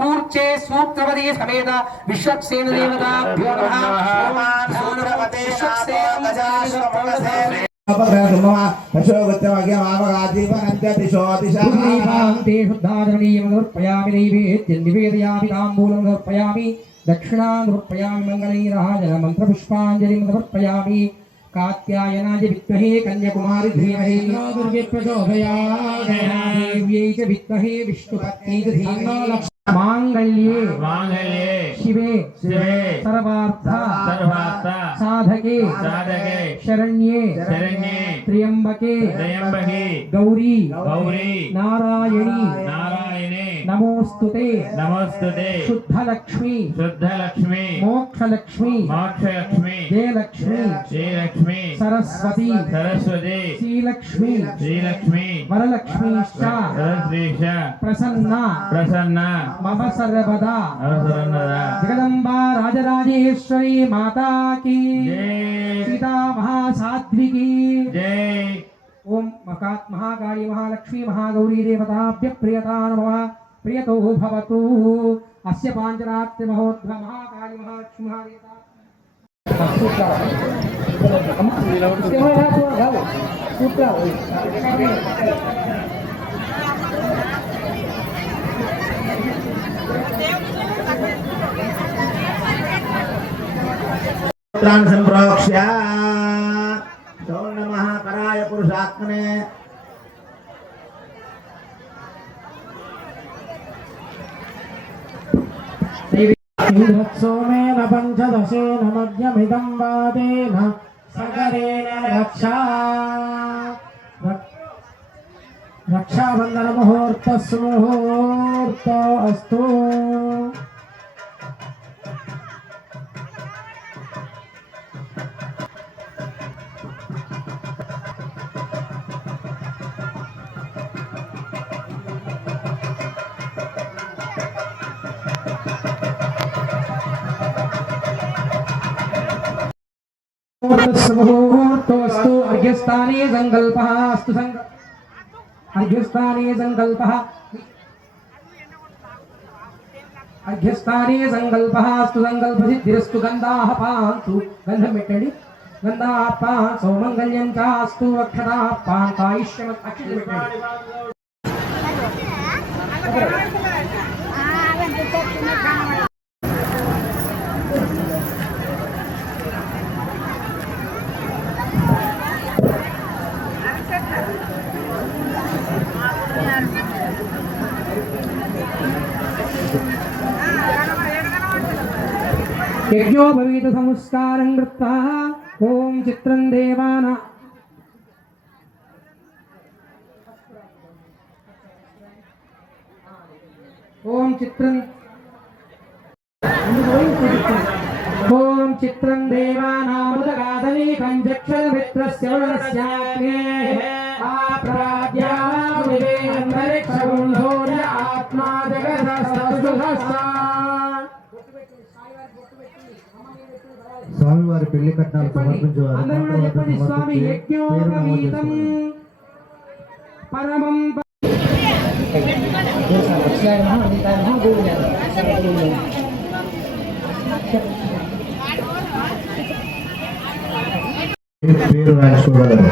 కూర్చే సూత్రవతి సమేత విశ్వక్సేన దేవతాభ్యో నమః दक्षिणां मंत्रपुष्पांजलि समर्पयामि कात्यायनाय विद्महे कन्याकुमारी धीमहि दुर्गे प्रचोदयात् देव्यै च विद्महे विष्णुपत्नी च धीमहि मांगल्ये शिवे सर्वार्थ साधके शरण्ये त्र्यंबके गौरी नारायणी नमोस्तुते शुद्धलक्ष्मी मोक्षलक्ष्मी जयलक्ष्मी सरस्वती श्रीलक्ष्मी वरलक्ष्मी प्रसन्ना मम सर्वदा जगदम्बा राजराजेश्वरी माता की सीता महासाध्वी जय। ओम महाकाली महालक्ष्मी महागौरी देवताभ्य प्रियता नमः प्रियतो भवतु अस्य पांचरात्र महोत्सव महाकाली महालक्ष्मी महादेवता संप्रोक्ष्य नमः कराय पुरुषात्मने सोमेन पंचदशेन मध्यमिदं वादेन सगरेण रक्षाबंधन मुहूर्त अस्तु। मुहूर्तोऽस्तु अर्घ्यस्थाने संकल्पः अस्तु अर्घ्यस्थाने संकल्पः अस्तु संकल्पसिद्धिरस्तु गन्धाः पान्तु गन्धं పెట్టండి गन्धाः पान्तु सौमङ्गल्यं चास्तु अक्षताः पान्तु आयुष्यम् अक्षतं పెట్టండి यज्ञोपवीत संस्कारं कृत्वा ओम चित्रं देवाना ओम चित्रं देवानामृतगादनी पंचक्षर मित्रस्य वरस्याग्ने आप्राद्याविदे अंतरिक्षगुंधोर्य आत्मा जगदस्तुधस्ता स्वामी वारी पेళ్లి కట్నాలు సమర్పించేవారు అందరూ చెప్పండి స్వామి యజ్ఞోపవీతం పరమం పేరు రాసుకోగలరు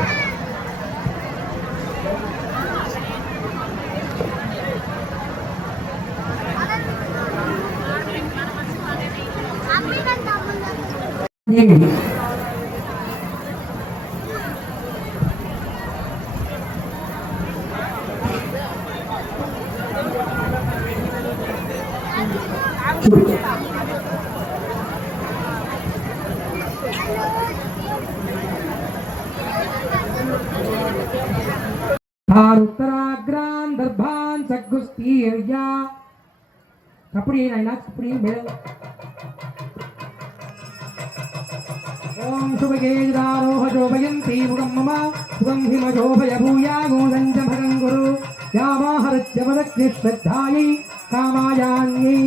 ఏమిటి చూడు उत्तराग्रां दर्भान् सग्गुस्तीर्या कपड़ी नाइना कपड़ी मेरे ओम शुभगेदारोह जोभयन्ति मुगं मम मुगं हिमजोभय भूया गोदञ्च भगं गुरु यामाहरत्यवदग्निश्रद्धायै कामायान्यै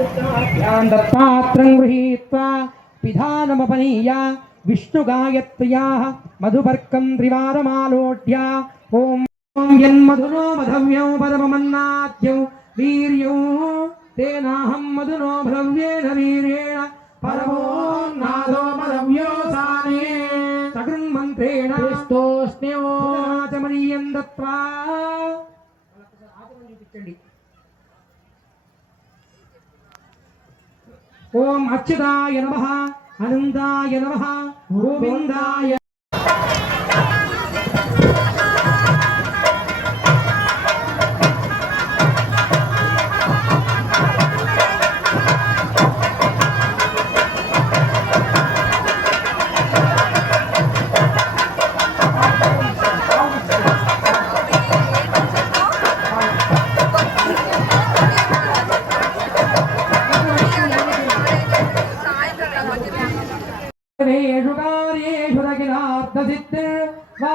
उत्तराभ्यां दत्तात्रं गृहीत्वा पिधानमपनीया विष्णुगायत्र्याः मधुपर्कं त्रिवारमालोट्य ॐ यन्मधुनो मधव्यो परममन्नाद्यो वीर्यो तेनाहं मधुनो भव्येन वीर्येण परमो नादो मधव्यो साने सकृन्मन्त्रेण क्रिस्तोऽस्म्यो आचमनीयं दत्त्वा ॐ अच्युताय नमः अनन्ताय नमः गोविन्दाय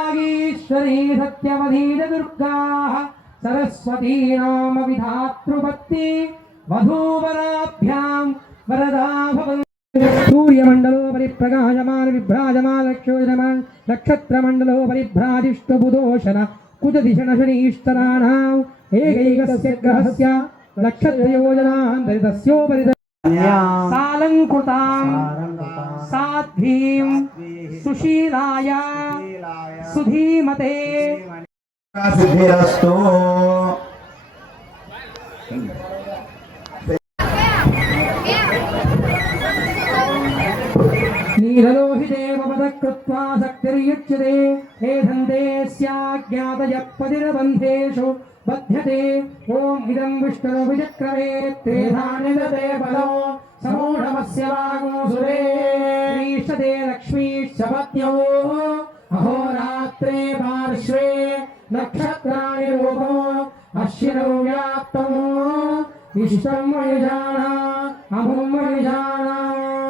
वागीश्वरी सत्यवधीर दुर्गाः सरस्वती नाम विधातृपत्ति वधूवराभ्यां वरदा भवन्तु सूर्यमण्डलो परिप्रकाशमान विभ्राजमान लक्षोजमान नक्षत्रमण्डलो परिभ्राजिष्टबुधोषण कुजदिशण शनीश्वराणाम् एकैकस्य ग्रहस्य नक्षत्रयोजनान्तरितस्योपरि सालङ्कृतां साध्वीं सुशीलाय सुधीमते सिद्धिरस्तु नीललोहितेवपदकृत्वा शक्तिर्युच्यते हेधन्ते स्याज्ञातयः पतिरबन्धेषु बध्यते ॐ इदं विष्णुविचक्रमे त्रेधानि दते पदो समूढमस्य वागोऽसुरे ईशते लक्ष्मीश्च पत्न्यो अहोरात्रे पार्श्वे नक्षत्राणि रूपो अश्विनौ व्याप्तम् इष्टं मणिजाना अमुं मणिजाना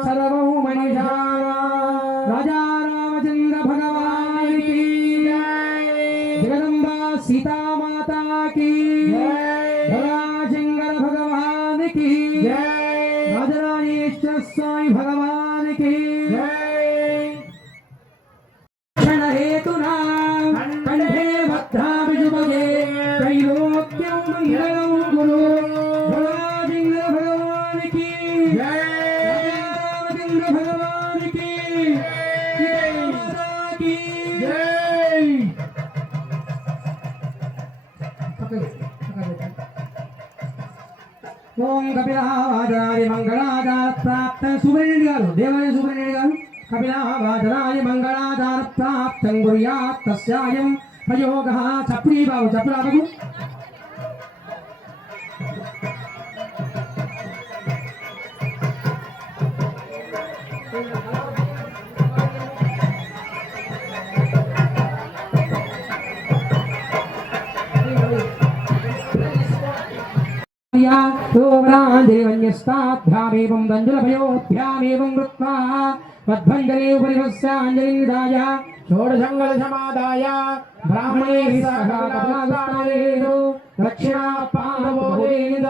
सर्वौ मणिजाना राजा रामचन्द्र भगवान् की जगदम्बा सीता माता की भोलाशंकर भगवान की राजराजेश्वर स्वामी भगवान की हेतुना कंठे भद्राभिषुभगे त्रैलोक्यं मंगलं गुरु भोलाशंकर भगवान की रामचंद्र भगवान की माता की जय। ओम कपिलावाचनाय मंगलाचार प्राप्त सुवर्णिगारु देवालय सुवर्णिगारु कपिलावाचनाय मंगलाचार प्राप्त गुरुयात् तस्यायं प्रयोगः चप्री बाबु चप्रा बाबु देवन्यस्ताभ्यामेवं दञ्जुलभयोभ्यामेवं कृत्वा मध्वञ्जले उपरिवस्याञ्जलिदाय षोडशङ्गलसमादाय ब्राह्मणैः सह कपिलास्तानेषु दक्षिणापादबोधेन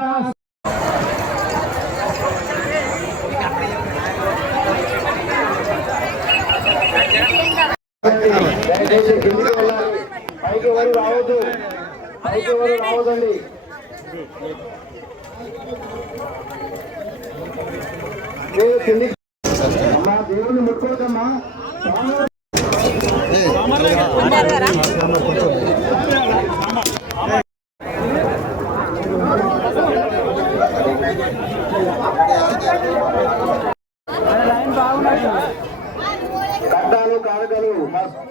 దేవుని ముట్టుకోదమ్మా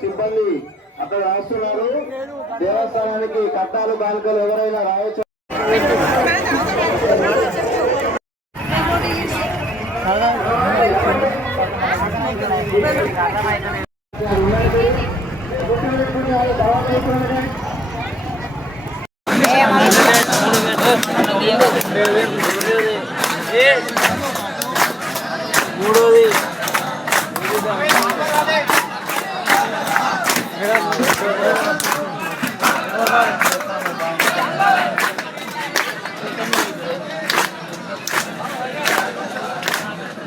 సిబ్బంది అక్కడ రాస్తున్నారు. దేవస్థానానికి కట్టాలు బాలికలు ఎవరైనా రావచ్చు. మూడోది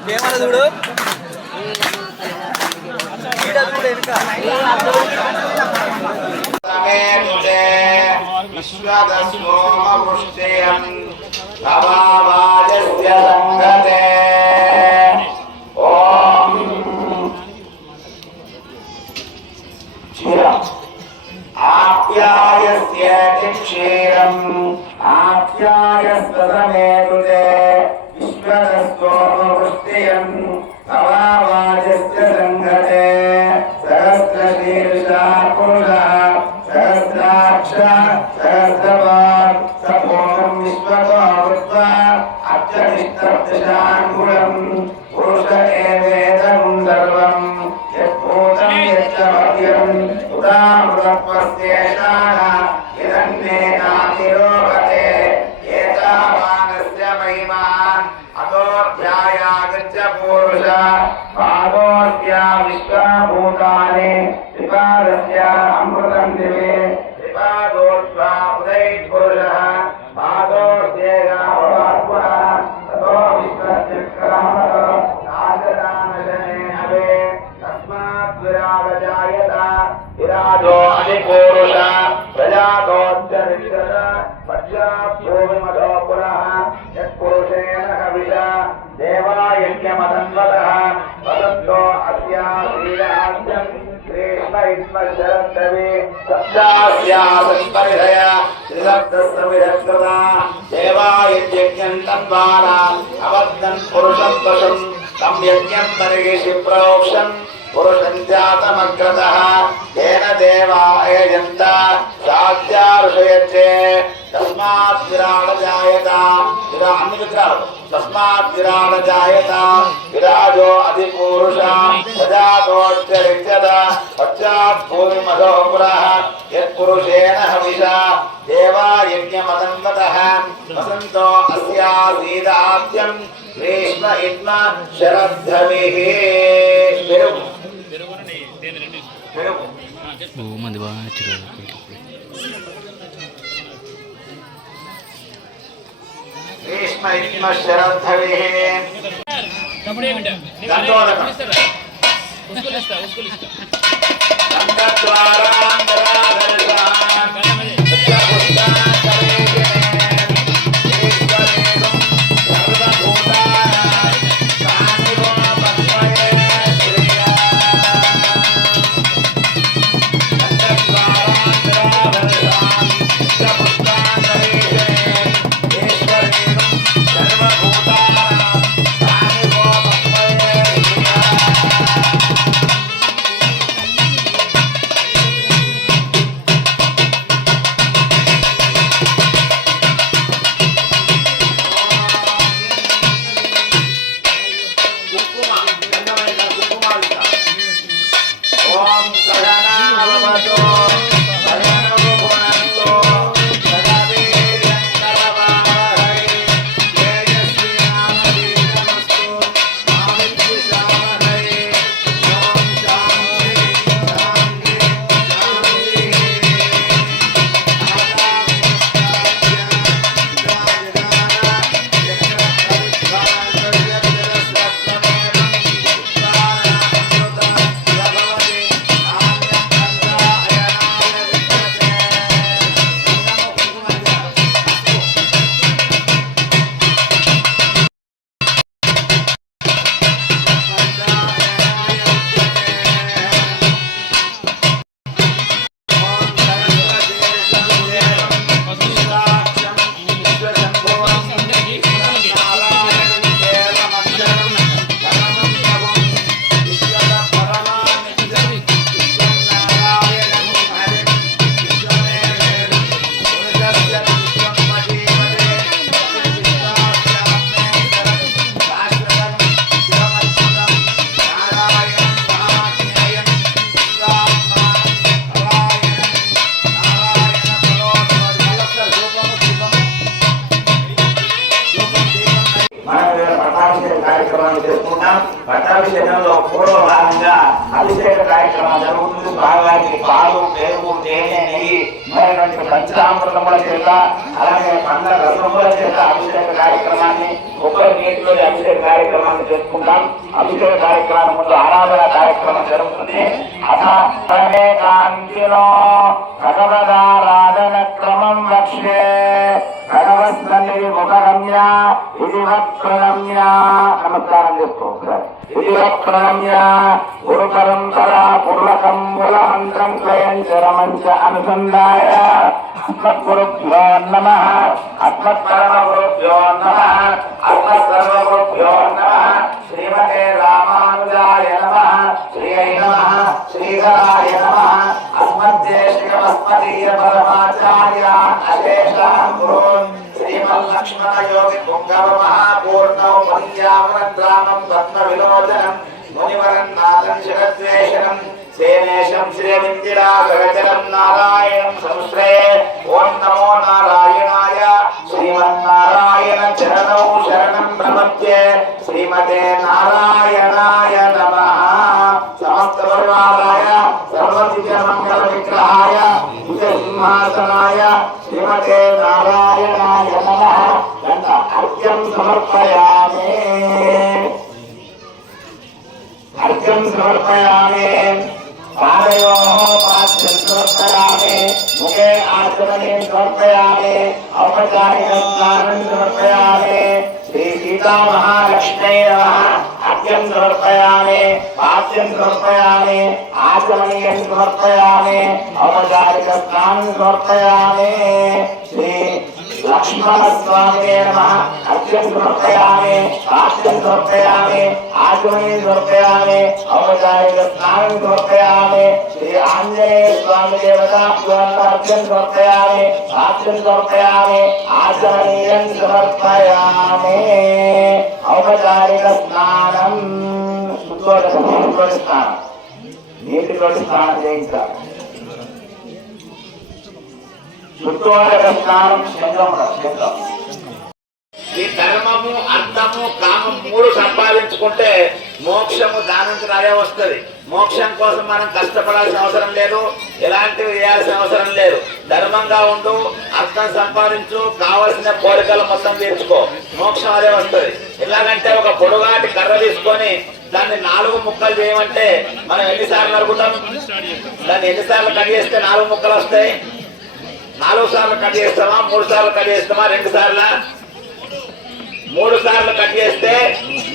ఏమన్నా చూడు విశ్వదస్మోమవృష్టియం నవామాజస్య సంగతే ఓం క్షీరం ఆప్యాయస్యేతి క్షీరం ఆప్యాయస్తమే కృతే విశ్వదస్మోమవృష్టియం నవామాజస్య సంగతే సహస్రశీర్షా పురుషः సహస్రాక్ష సహస్రవాక్ సపూర్ణం విశ్వతో వృత్వా అర్చనిష్టప్రశాంగుణం పురుష ఏవేదం సర్వం యద్భూతం యచ్చమవ్యం ఉదామృతత్వస్యేషాః ఇదన్నేనాతిరోహతే ఏతావానస్య మహిమాన్ అతోऽధ్యాయాగచ్చ పూరుష పాదోऽస్యా విశ్వభూతాని త్రిపాదస్య అమృతం దివే త్రిపాదోऽస్వా ఉదయః పురుషः పాదోऽస్యేగావత్పునః తతో విశ్వచక్రామతో రాజదానశనే అవే తస్మాత్ విరాగజాయత విరాజో అధిపూరుష ప్రజాతోచ్చరిష్యత పశ్చాత్ భూమిమతో పునః యత్పురుషేణ కవిష దేవాయజ్ఞమదన్వతః వదంతో అస్యాసీరాజ్యం కృష్ణ ఇత్మశరద్దవే సప్తాస్యాసంపరిహయ త్రిసప్తస్సవిరస్కృత దేవాయజ్ఞం తన్వానా అవద్దన్ పురుషం వశం తం యజ్ఞం పరిగిషి ప్రోక్షన్ పురుషం జాతమగ్రతః తేన దేవాయజంత సాధ్యా ఋషయచ్చే తస్మాత్ విరాడ జాయత అన్ని విగ్రహాలు తస్మాత్ విరాడ జాయత విరాజో అధిపూరుష ప్రజాతోచ్చరిష్యత పశ్చాత్ భూమిమధో పురః యత్పురుషేణ హవిష దేవాయజ్ఞమదన్వతః వసంతో అస్యాసీదాద్యం గ్రీష్మ ఇత్మ శరద్ధవిః పెరుగు మంది బాగా నచ్చారు గ్రీష్మ ఇత్మ శరద్ధవిః దండోదకం చేసుకుంటాం. పట్టాభిషేకంలో పూర్వ భాగంగా అభిషేక కార్యక్రమం జరుగుతుంది. స్వామివారికి పాలు, పెరుగు, తేనె, నెయ్యి మరిటువంటి పంచామృతముల చేత అలాగే పండ్ల రసముల చేత అభిషేక కార్యక్రమాన్ని కొబ్బరి నీటిలో అభిషేక కార్యక్రమాన్ని చేసుకుంటాం. అభిషేక కార్యక్రమం ముందు ఆరాధన కార్యక్రమం జరుగుతుంది. అథమే కాంతిలో భగవదారాధన క్రమం లక్ష్యే భగవత్సన్నిధి ముఖగమ్య విధివత్ ప్రణమ్య నమస్కారం చేసుకో. విధివత్ ప్రణమ్య గురు పరంపరా పూర్వకం మూలమంత్రం స్వయం చరమంచ అనుసంధాయ అస్మద్గురుభ్యో నమః అస్మత్పరమగురుభ్యో నమః అస్మత్సర్వగురుభ్యో నమః శ్రీమతే రామానుజాయ నమః శ్రీయై నమః శ్రీధరాయ నమః అస్మద్దేశికమస్మదీయ పరమాచార్య అశేషాం గురున్ శ్రీమల్లక్ష్మణ యోగి పుంగవ మహాపూర్ణౌ పంచామనంద్రామం పద్మ విలోచనం మునివరన్నాథం శివద్వేషణం సేనేశం శ్రీమిందిరా సహచరం నారాయణం సంశ్రయే. ఓం నమో నారాయణాయ. శ్రీమన్నారాయణ చరణౌ శరణం ప్రపద్యే. శ్రీమతే నారాయణాయ నమః. సమస్త పరివారాయ సర్వదివ్యమంగళ విగ్రహాయ సింహాసనాయ శ్రీమతే నారాయణాయ నమః. అర్ఘ్యం సమర్పయామి. అర్ఘ్యం సమర్పయామి. పాదయోః పాద్యం సమర్పయామి. ముఖే ఆచమనే సమర్పయామి. ఔపచారిక స్నానం సమర్పయామి. శ్రీ సీతా మహాలక్ష్మీ నమః. అర్ఘ్యం సమర్పయామి. పాద్యం సమర్పయామి. ఆచమనీయం సమర్పయామి. ఔపచారిక స్నానం సమర్పయామి. శ్రీ లక్ష్మణస్వామినే నమః. అర్ఘ్యం సమర్పయామి. పాద్యం సమర్పయామి. ఆచమనీయం సమర్పయామి. ఔపచారిక స్నానం సమర్పయామి. శ్రీ ఆంజనేయ స్వామి దేవతాభ్యో అర్ఘ్యం సమర్పయామి. పాద్యం సమర్పయామి. ఆచమనీయం సమర్పయామి. ఔపచారిక స్నానం శుద్ధోదక స్నానం నీటితోటి స్నానం చేయించాలి. శుద్ధోదక స్నానం శంఖం. ఈ ధర్మము, అర్థము, కామం మూడు సంపాదించుకుంటే మోక్షము దానంతో అదే వస్తుంది. మోక్షం కోసం మనం కష్టపడాల్సిన అవసరం లేదు, ఎలాంటివి చేయాల్సిన అవసరం లేదు. ధర్మంగా ఉండు, అర్థం సంపాదించు, కావలసిన కోరికలు మొత్తం తీర్చుకో, మోక్షం అదే వస్తుంది. ఎలాగంటే ఒక పొడుగాటి కర్ర తీసుకొని దాన్ని 4 ముక్కలు చేయమంటే మనం ఎన్నిసార్లు నరుకుతాం? దాన్ని ఎన్నిసార్లు కట్ చేస్తే 4 ముక్కలు వస్తాయి? 4 సార్లు కట్ చేస్తామా, 3 సార్లు కట్ చేస్తామా, 2 సార్లు? 3 సార్లు కట్ చేస్తే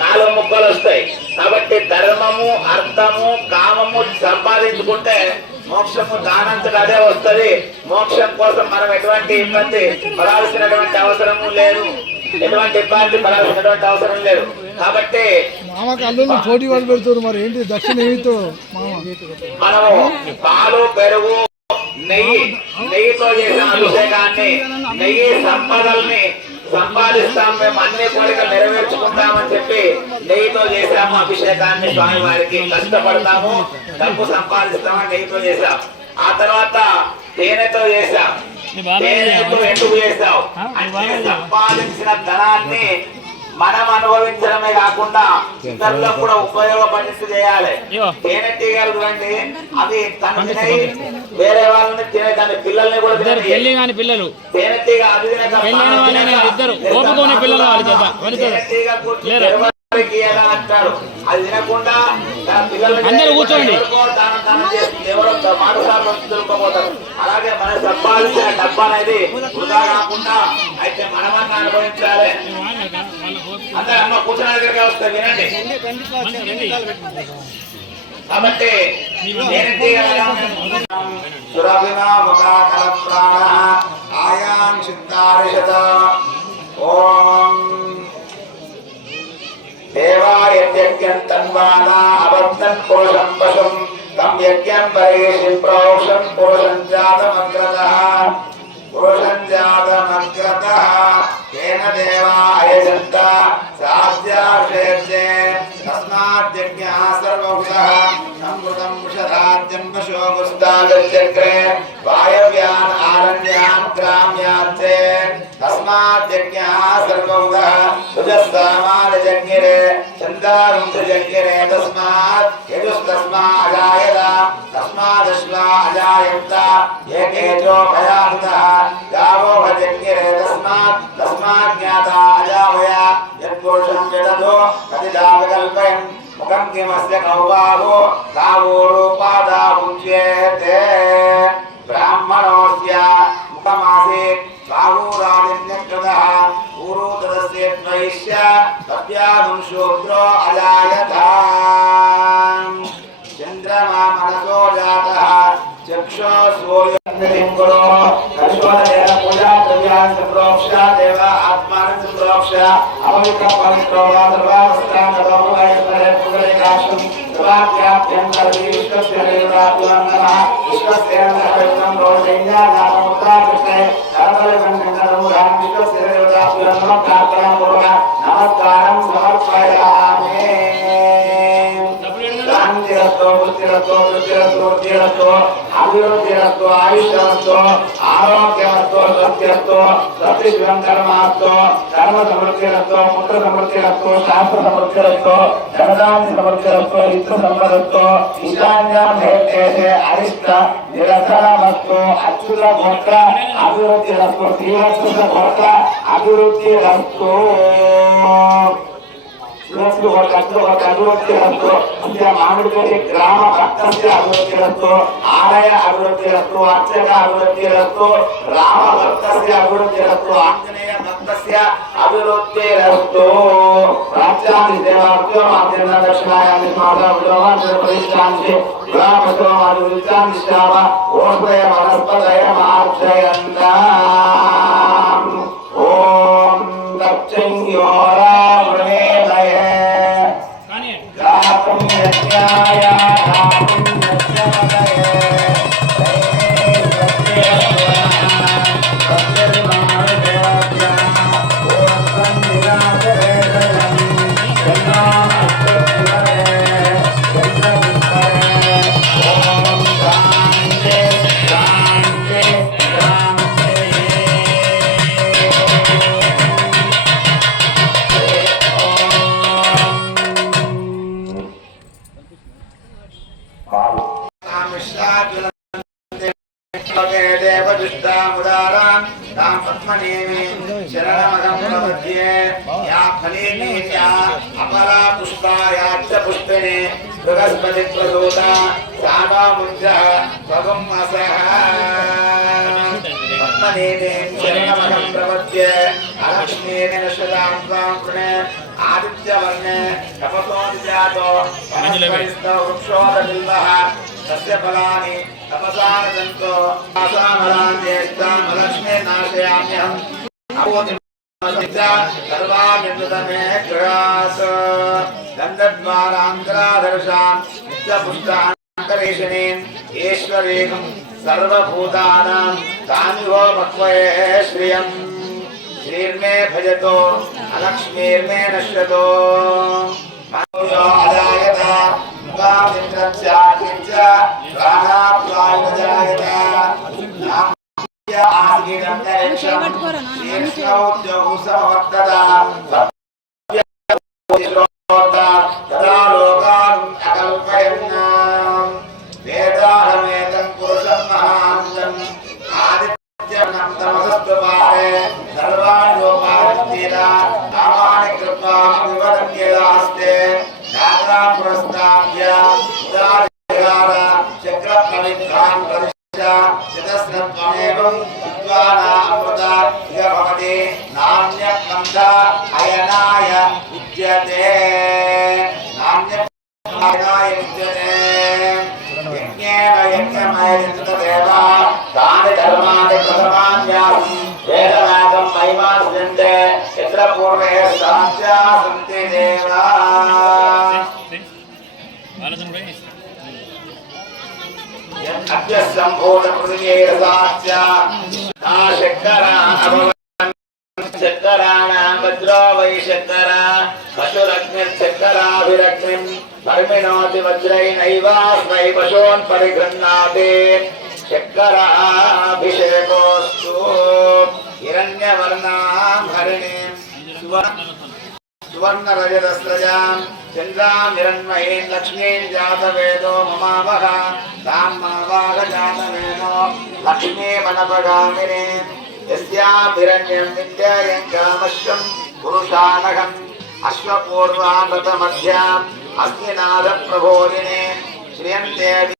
4 ముక్కలు వస్తాయి. కాబట్టి ధర్మము, అర్థము, కామము సంపాదించుకుంటే మోక్షము దానంతట అదే వస్తుంది. మోక్షం కోసం మనం ఎటువంటి ఇబ్బంది పడాల్సినటువంటి అవసరము లేదు, ఎటువంటి ఇబ్బంది పడాల్సినటువంటి అవసరం లేదు. కాబట్టి పోటీ వాళ్ళు పెడుతున్నారు. మరి ఏంటి దక్షిణ ఏమితో మనము పాలు, పెరుగు, నెయ్యితో చేసిన అభిషేకాన్ని, నెయ్యి సంపదల్ని సంపాదిస్తాం, మేము అన్ని కోరికలు నెరవేర్చుకుంటామని చెప్పి నెయ్యితో చేశాము అభిషేకాన్ని. స్వామి వారికి కష్టపడతాము, డబ్బు సంపాదిస్తామని నెయ్యితో చేశాం. ఆ తర్వాత తేనెతో చేశాం. తేనెతో ఎందుకు చేశావు అంటే సంపాదించిన ధనాన్ని మనం అనుభవించడమే కాకుండా ఇతరులకు కూడా ఉపయోగపడేట్టు చేయాలి. తేనెటీగలు చూడండి, అవి తనకి వేరే వాళ్ళని తినే దాని పిల్లల్ని కూడా పిల్లలు తేనెటీగ అది అంటాడు. అది తినకుండా పిల్లలు కూర్చోండి తెలుసుకోపోతారు. అలాగే మనం సంపాదించిన డబ్బు అనేది వృధా కాకుండా అయితే మనమన్నా అనుభవించాలి. అందరూ అమ్మ కూర్చున్న దగ్గరగా వస్తే వినండి. కాబట్టి దేవాయజ్ఞం తన్వానా అబద్ధం పురుషం పశుం తం యజ్ఞం పరేషి ప్రోషం పురుషం జాతమగ్రతః తేన దేవాయజంత సాధ్యాశేర్జే తస్మాద్యజ్ఞః సర్వభూతః సంవృతం వృషధాద్యం పశోగుస్తాగచ్చక్రే వాయవ్యాన్ ఆరణ్యాన్ గ్రామ్యాచ్చే తస్మాత్ तस्माद्यज्ञः सर्वौघः रुजस्सामानजज्ञिरे चन्दारुंसजज्ञिरे तस्मात् यजुस्तस्माजायत तस्मादश्वा अजायन्त एकेजो भयातः गावो भजज्ञिरे तस्मात् ज्ञाता अजावय यत्पुरुषं यदतो कतिदा विकल्पयन् मुखं किमस्य कौवावो गावो रूपादा उच्यते ब्राह्मणोऽस्य मुखमासीत् बाहुरादिन्यकृतः ऊरू तदस्य द्वैश्य तस्यागं शूद्रो अजायत चन्द्रमा मनसो जातः चक्षो सूर्यनिर्गुणो कश्वरेण पूजा द्रव्यान् सम्प्रोक्ष्य देव आत्मानं सम्प्रोक्ष्य अपवित्र पवित्रो वा सर्वावस्थान् तदोपवयस्मरे पुगलिकाशं सर्वाभ्याभ्यं करोति विश्वस्य देवताभ्यां नमः विश्वस्य सर्वं रोचय्या नाममुद्रा कृष्णे कर्मलकण्डनं विश्वस्य देवताभ्यां नमः प्रार्थनापूर्वक नमस्कारं समर्पयामि अभिवृद्धिरस्तो आयुष्यरस्तो आरोग्यरस्तो सत्यस्तो सत्यशिवं कर्मास्तो कर्म समृद्धिरस्तो पुत्र समृद्धिरस्तो शास्त्र समृद्धिरस्तो धनदान समृद्धिरस्तो इत्र संपदस्तो ईशान्यां देशे अरिष्ट निरसनमस्तो अच्युत गोत्र अभिवृद्धिरस्तो श्रीवत्स गोत्र अभिवृद्धिरस्तो अभिवृद्धिरस्तु मामिडिपेटे ग्राम भक्तस्य अभिवृद्धिरस्तु आलय अभिवृद्धिरस्तु अर्चक अभिवृद्धिरस्तु राम भक्तस्य अभिवृद्धिरस्तु आंजनेय भक्तस्य अभिवृद्धिरस्तु प्राच्यादि देवार्चो माध्यम दक्षिणायामि माता विद्वान् प्रविष्टांसि ग्रामतो अभिवृद्धांसि शाव ओषधय वनस्पतय मार्जयन्ता ओम दक्षिण्योरा बृहस्पति प्रसूता सामा मुञ्जः भगं मसः पद्मनेनें शरणमहं प्रपद्ये अलक्ष्मीनेन नश्यतां त्वां कृणे आदित्यवर्णे तपसोऽनुजातो वनस्पतिस्थो वृक्षोदबिल्वः तस्य फलानि तपसा न सन्तो आसामलान् ज्येष्ठान् अलक्ष्मीर्नाशयाम्यहम् सर्वाण्यनुतमे गृहास गन्धद्वारान्तरादर्शान् नित्यपुष्टान्तरेषणीन् ईश्वरेकं सर्वभूतानां तानिवो मक्वये श्रियम् श्रीर्मे भजतो अलक्ष्मीर्मे नश्यतो अजायत मुखादिन्द्रस्याकिञ्च प्राणाप्लायजायत अयनाय विद्यते यज्ञेन यज्ञमयदेव तानि धर्माणि प्रथमान्यासं वेदनागं महिमास्यन्ते यत्र पूर्वे साच्या सन्ति देवा अभ्यसम्भूतपृथिवीरसाच्या शक्करा चक्कराणां वज्रो वै शक्करा पशुरग्निश्चक्कराभिरग्निं परिमिनोति वज्रैनैवास्मै पशून् परिगृह्णाति शक्कराभिषेकोऽस्तु हिरण्यवर्णा हरिणीं सुवर्णरजतस्रजां चन्द्रां हिरण्मयीं लक्ष्मीं जातवेदो ममावह तां मावाह जातवेदो लक्ष्मीमनपगामिनीं यस्यां हिरण्यं विद्यायं कामश्वं पुरुषानघम् अश्वपूर्वामृतमध्याम् अस्मिनादप्रबोधिनीं श्रियं देवी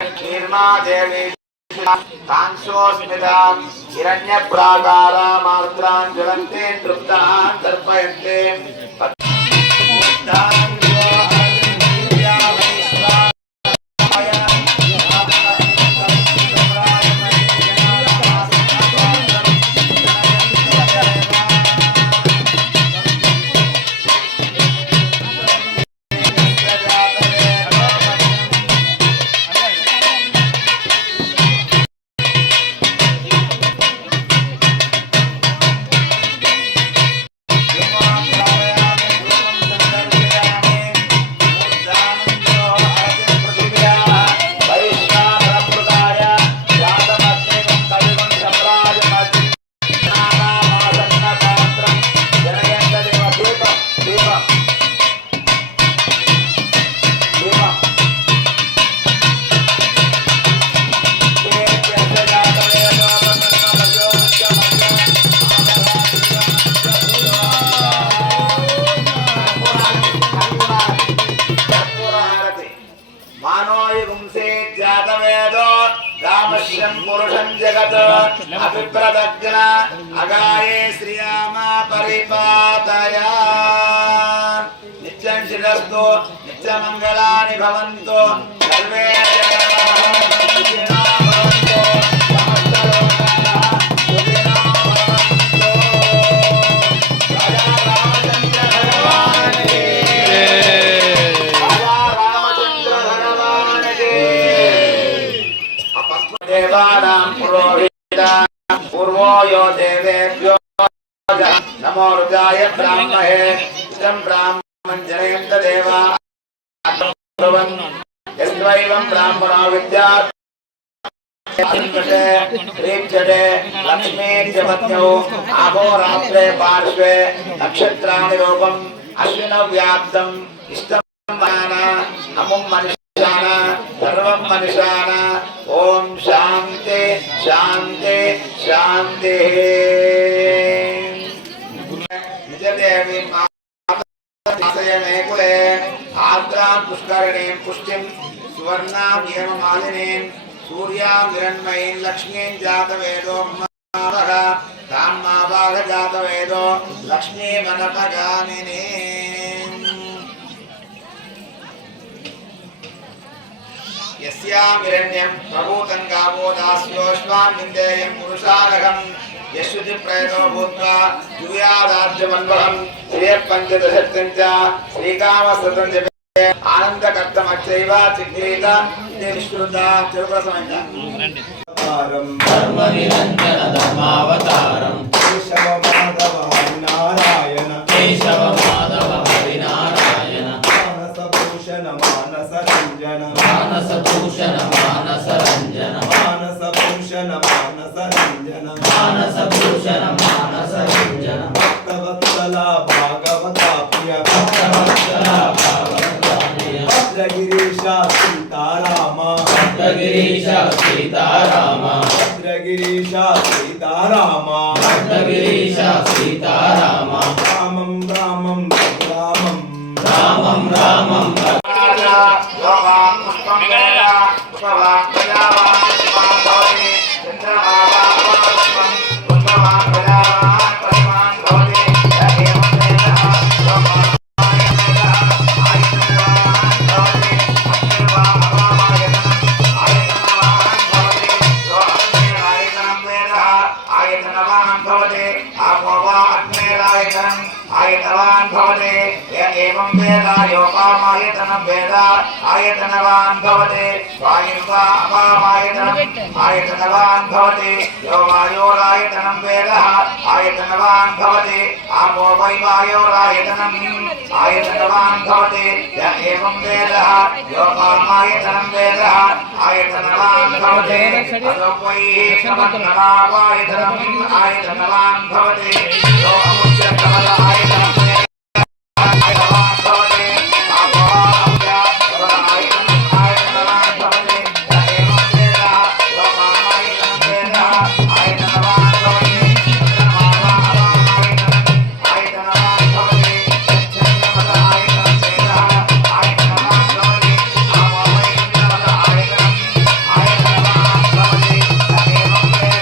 क्षीर्मा देवी कांसोस्मितां हिरण्यप्राकारामार्द्रां ज्वलन्तीं तृप्तां तर्पयन्ते पुरुषं जगत् अभिप्रदग्न अगाये श्रियामा परिपातया नित्यं शिरस्तु नित्यमङ्गलानि भवन्तु सर्वे जनाः भवन्तु समस्तलोकाः सुखिनो भवन्तु राजा रामचन्द्र भगवान् की राजा रामचन्द्र भगवान् की देवानां पुरोहिता पूर्वो यो देवेभ्यो नमो रुद्राय ब्राह्मणे इदं ब्राह्मणं जनयन्त देवा यस्त्वैवं ब्राह्मणो विद्यात् ह्रीक्षते लक्ष्मीर्यपत्न्यौ अहोरात्रे पार्श्वे नक्षत्राणि रूपम् अश्विनव्याप्तम् इष्टं अमुं मनुष्याना सर्वं मनुष्याना ओम शांति शांति शांति निजदेवी मातयमे कुले आर्द्रां पुष्करणीं पुष्टिं सुवर्णां हेममालिनीं सूर्यां हिरण्मयीं लक्ष्मीं जातवेदो मावः तां मावाह जातवेदो लक्ष्मीमनपगामिनीं यस्यां हिरण्यं प्रभूतं गावो दास्योश्वान् विन्देयं पुरुषानघम् यशुति प्रयतो भूत्वा जुयादार्जमन्वहं श्रियपञ्चदशत्वं च श्रीकामस्तुतं जपे आनन्दकर्तमच्चैव चिक्रीत इति विश्रुता तिरुप्रसमञ्च धर्मनिरञ्जन धर्मावतारं केशव माधव हरिनारायण केशव माधव हरिनारायण मानसभूषण मानसरञ्जन मानसभूषण मानसरञ्जन मानसभूषण मानसरञ्जन मानसभूषण मानसरञ्जन भक्तवत्सला भागवता प्रिय भक्तवत्सला भागवता प्रिय भद्रगिरीशा सीताराम भद्रगिरीशा सीताराम भद्रगिरीशा सीताराम भद्रगिरीशा सीताराम रामं रामं रामं रामं रामं आयतनवान् भवते एवं वेद योपामायतनं वेद आयतनवान् भवते वायुर्वा अपामायतनम् आयतनवान् भवते यो वायोरायतनं वेद आयतनवान् भवते आपो वै वायोरायतनम् आयतनवान् भवते एवं वेद योपामायतनं वेद आयतनवान् भवते अतो वै समन्नवायतनम् आयतनवान् भवति लोकमुच्य कमल आयतनं आयतनवान् भवति आपोऽप्य आयतनवान् भवति एवं वेद लोकामायतनं वेद आयतनवान् भवति आयतनवान् भवति चन्द्रमत आयतनं वेद आयतनवान् भवति आपोऽप्य आयतनं आयतनवान् भवति एवं वेद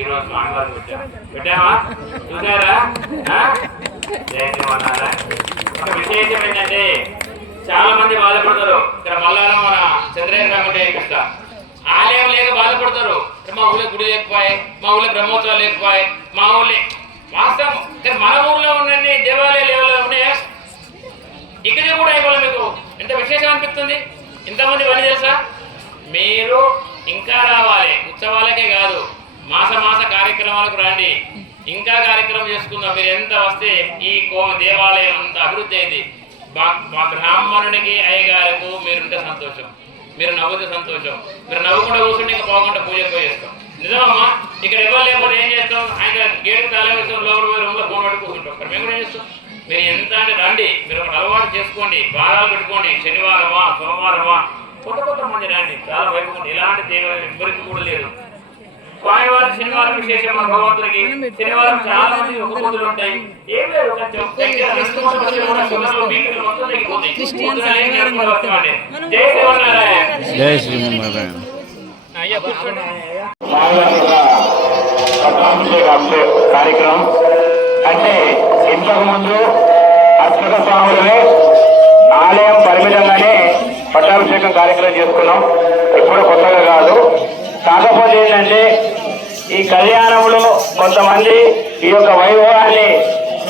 ఈరోజు మాట్లాడు పెట్టామా చూసారా ఒక విశేషం ఏంటంటే చాలా మంది బాధపడతారు. ఇక్కడ మల్లారం మన చంద్రయ్య రామటే కృష్ణ ఆలయం లేక బాధపడతారు. మా ఊళ్ళో గుడి లేకపోయి, మా ఊళ్ళో బ్రహ్మోత్సవాలు లేకపోయి, మా ఊళ్ళో వాస్తవం కానీ మన ఊళ్ళో ఉన్నన్ని దేవాలయాలు ఎవరో ఉన్నాయా? ఇక్కడ కూడా ఇవ్వాలి. మీకు ఎంత విశేషం అనిపిస్తుంది. ఇంతమంది పని తెలుసా? మీరు ఇంకా రావాలి. ఉత్సవాలకే కాదు, మాస కార్యక్రమాలకు రండి. ఇంకా కార్యక్రమం చేసుకుందాం. మీరు ఎంత వస్తే ఈ దేవాలయం అంత అభివృద్ధి అయింది. మా బ్రాహ్మణునికి అయ్యగారికి మీరుంటే సంతోషం, మీరు నవ్వుతే సంతోషం. మీరు నవ్వకుండా కూర్చుంటే ఇంకా బాగుంటే పూజ చేస్తాం. నిజమమ్మా. ఇక్కడ ఎవరు లేకపోతే ఏం చేస్తాం? ఆయన గేటు తాళం వేస్తాం, లోపల పోయి రూమ్లో ఫోన్ పెట్టి కూర్చుంటాం. ఇక్కడ మేము ఏం చేస్తాం? మీరు ఎంత అంటే రండి. మీరు ఒకటి అలవాటు చేసుకోండి, వారాలు పెట్టుకోండి. శనివారమా సోమవారమా కొత్త మంది రండి. చాలా వైపుకోండి. ఎలాంటి దేవ ఎవరికి కూడా లేదు. స్వామివారి శనివారం విశేషం మన భగవంతుడికి. శనివారం చాలా మంది ఒక పొద్దులు ఉంటాయి. ఏం లేదు, కొంచెం జై శ్రీమన్నారాయణ. కార్యక్రమం అంటే ఇంతకు ముందు అర్చక స్వాములనే ఆలయం పరిమితంగానే పట్టాభిషేకం కార్యక్రమం చేసుకున్నాం. ఇప్పుడు కొత్తగా కాదు. కాకపోతే ఏంటంటే ఈ కళ్యాణంలో కొంతమంది ఈ యొక్క వైభవాన్ని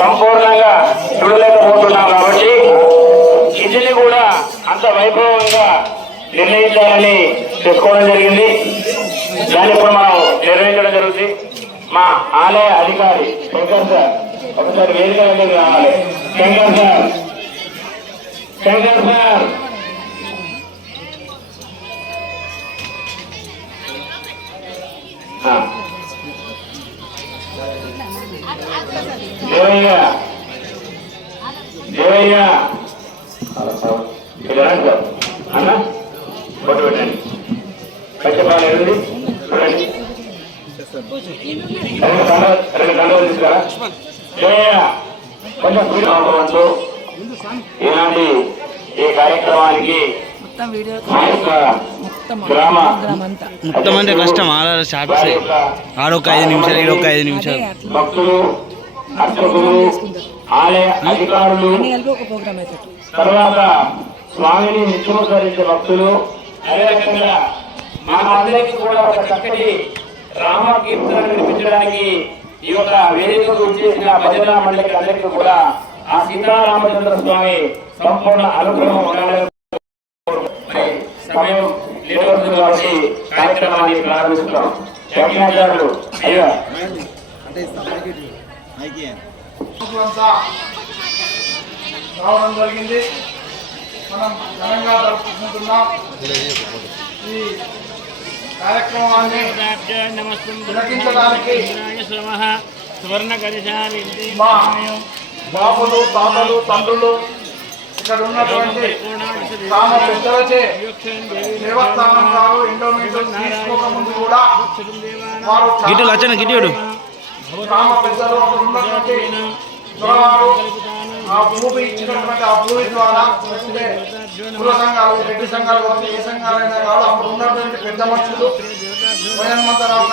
సంపూర్ణంగా చూడలేకపోతున్నాం. కాబట్టి ఇది కూడా అంత వైభవంగా నిర్ణయించాలని చెప్పుకోవడం జరిగింది. దాన్ని ఇప్పుడు మనం నిర్వహించడం జరుగుతుంది. మా ఆలయ అధికారి శంకర్ సార్ ఒకసారి వేదిక దగ్గర రావాలి. శంకర్ సార్ దేవయ్య అన్న ఫోటో పెట్టండి. కష్టపాలు ఎరుంది చూడండి. రెండు గంటలు తీసుకురా. దేవయ్య కొంచెం భగవంతు ఈనాటి ఈ కార్యక్రమానికి మొత్తం అంటే కష్టం. షార్ట్స్ ఆడొక 5 నిమిషాలు, ఈడొక 5 నిమిషాలు. భక్తులు, అర్చకులు, ఆలయ అధికారులు, తర్వాత స్వామిని నిత్యమస్మరించే భక్తులు, అదేవిధంగా మనమందరికీ కూడా ఒక చక్కటి రామ కీర్తన వినిపించడానికి ఈ యొక్క వేదికకు చేసిన భజన మండలికి అందరికీ కూడా ఆ సీతారామచంద్ర స్వామి సంపూర్ణ అనుగ్రహం ఉండాలని సమయం లేట్ అవుతుంది కాబట్టి కార్యక్రమాన్ని ప్రారంభిస్తున్నాం. యజ్ఞాచారులు అయ్యా అంతా రావడం జరిగింది. మనం ఘనంగా జరుపుకుంటున్నాం. ఈ కార్యక్రమాన్ని తిలకించడానికి మా బాబులు, తాతలు, తండ్రులు, ఇక్కడ ఉన్నటువంటి గ్రామ పెద్దలచే దేవస్థానం వారు ఎండోమెంట్ తీసుకోకముందు కూడా వారు గ్రామ పెద్దలు అక్కడ ఉన్నటువంటి దొరవారు ఆ భూమి ఇచ్చినటువంటి ఆ భూమి ద్వారా కుల సంఘాలు, రెడ్డి సంఘాలు కావచ్చు, ఏ సంఘాలైనా కాదు అప్పుడు ఉన్నటువంటి పెద్ద మనుషులు వైఎన్మంతరావు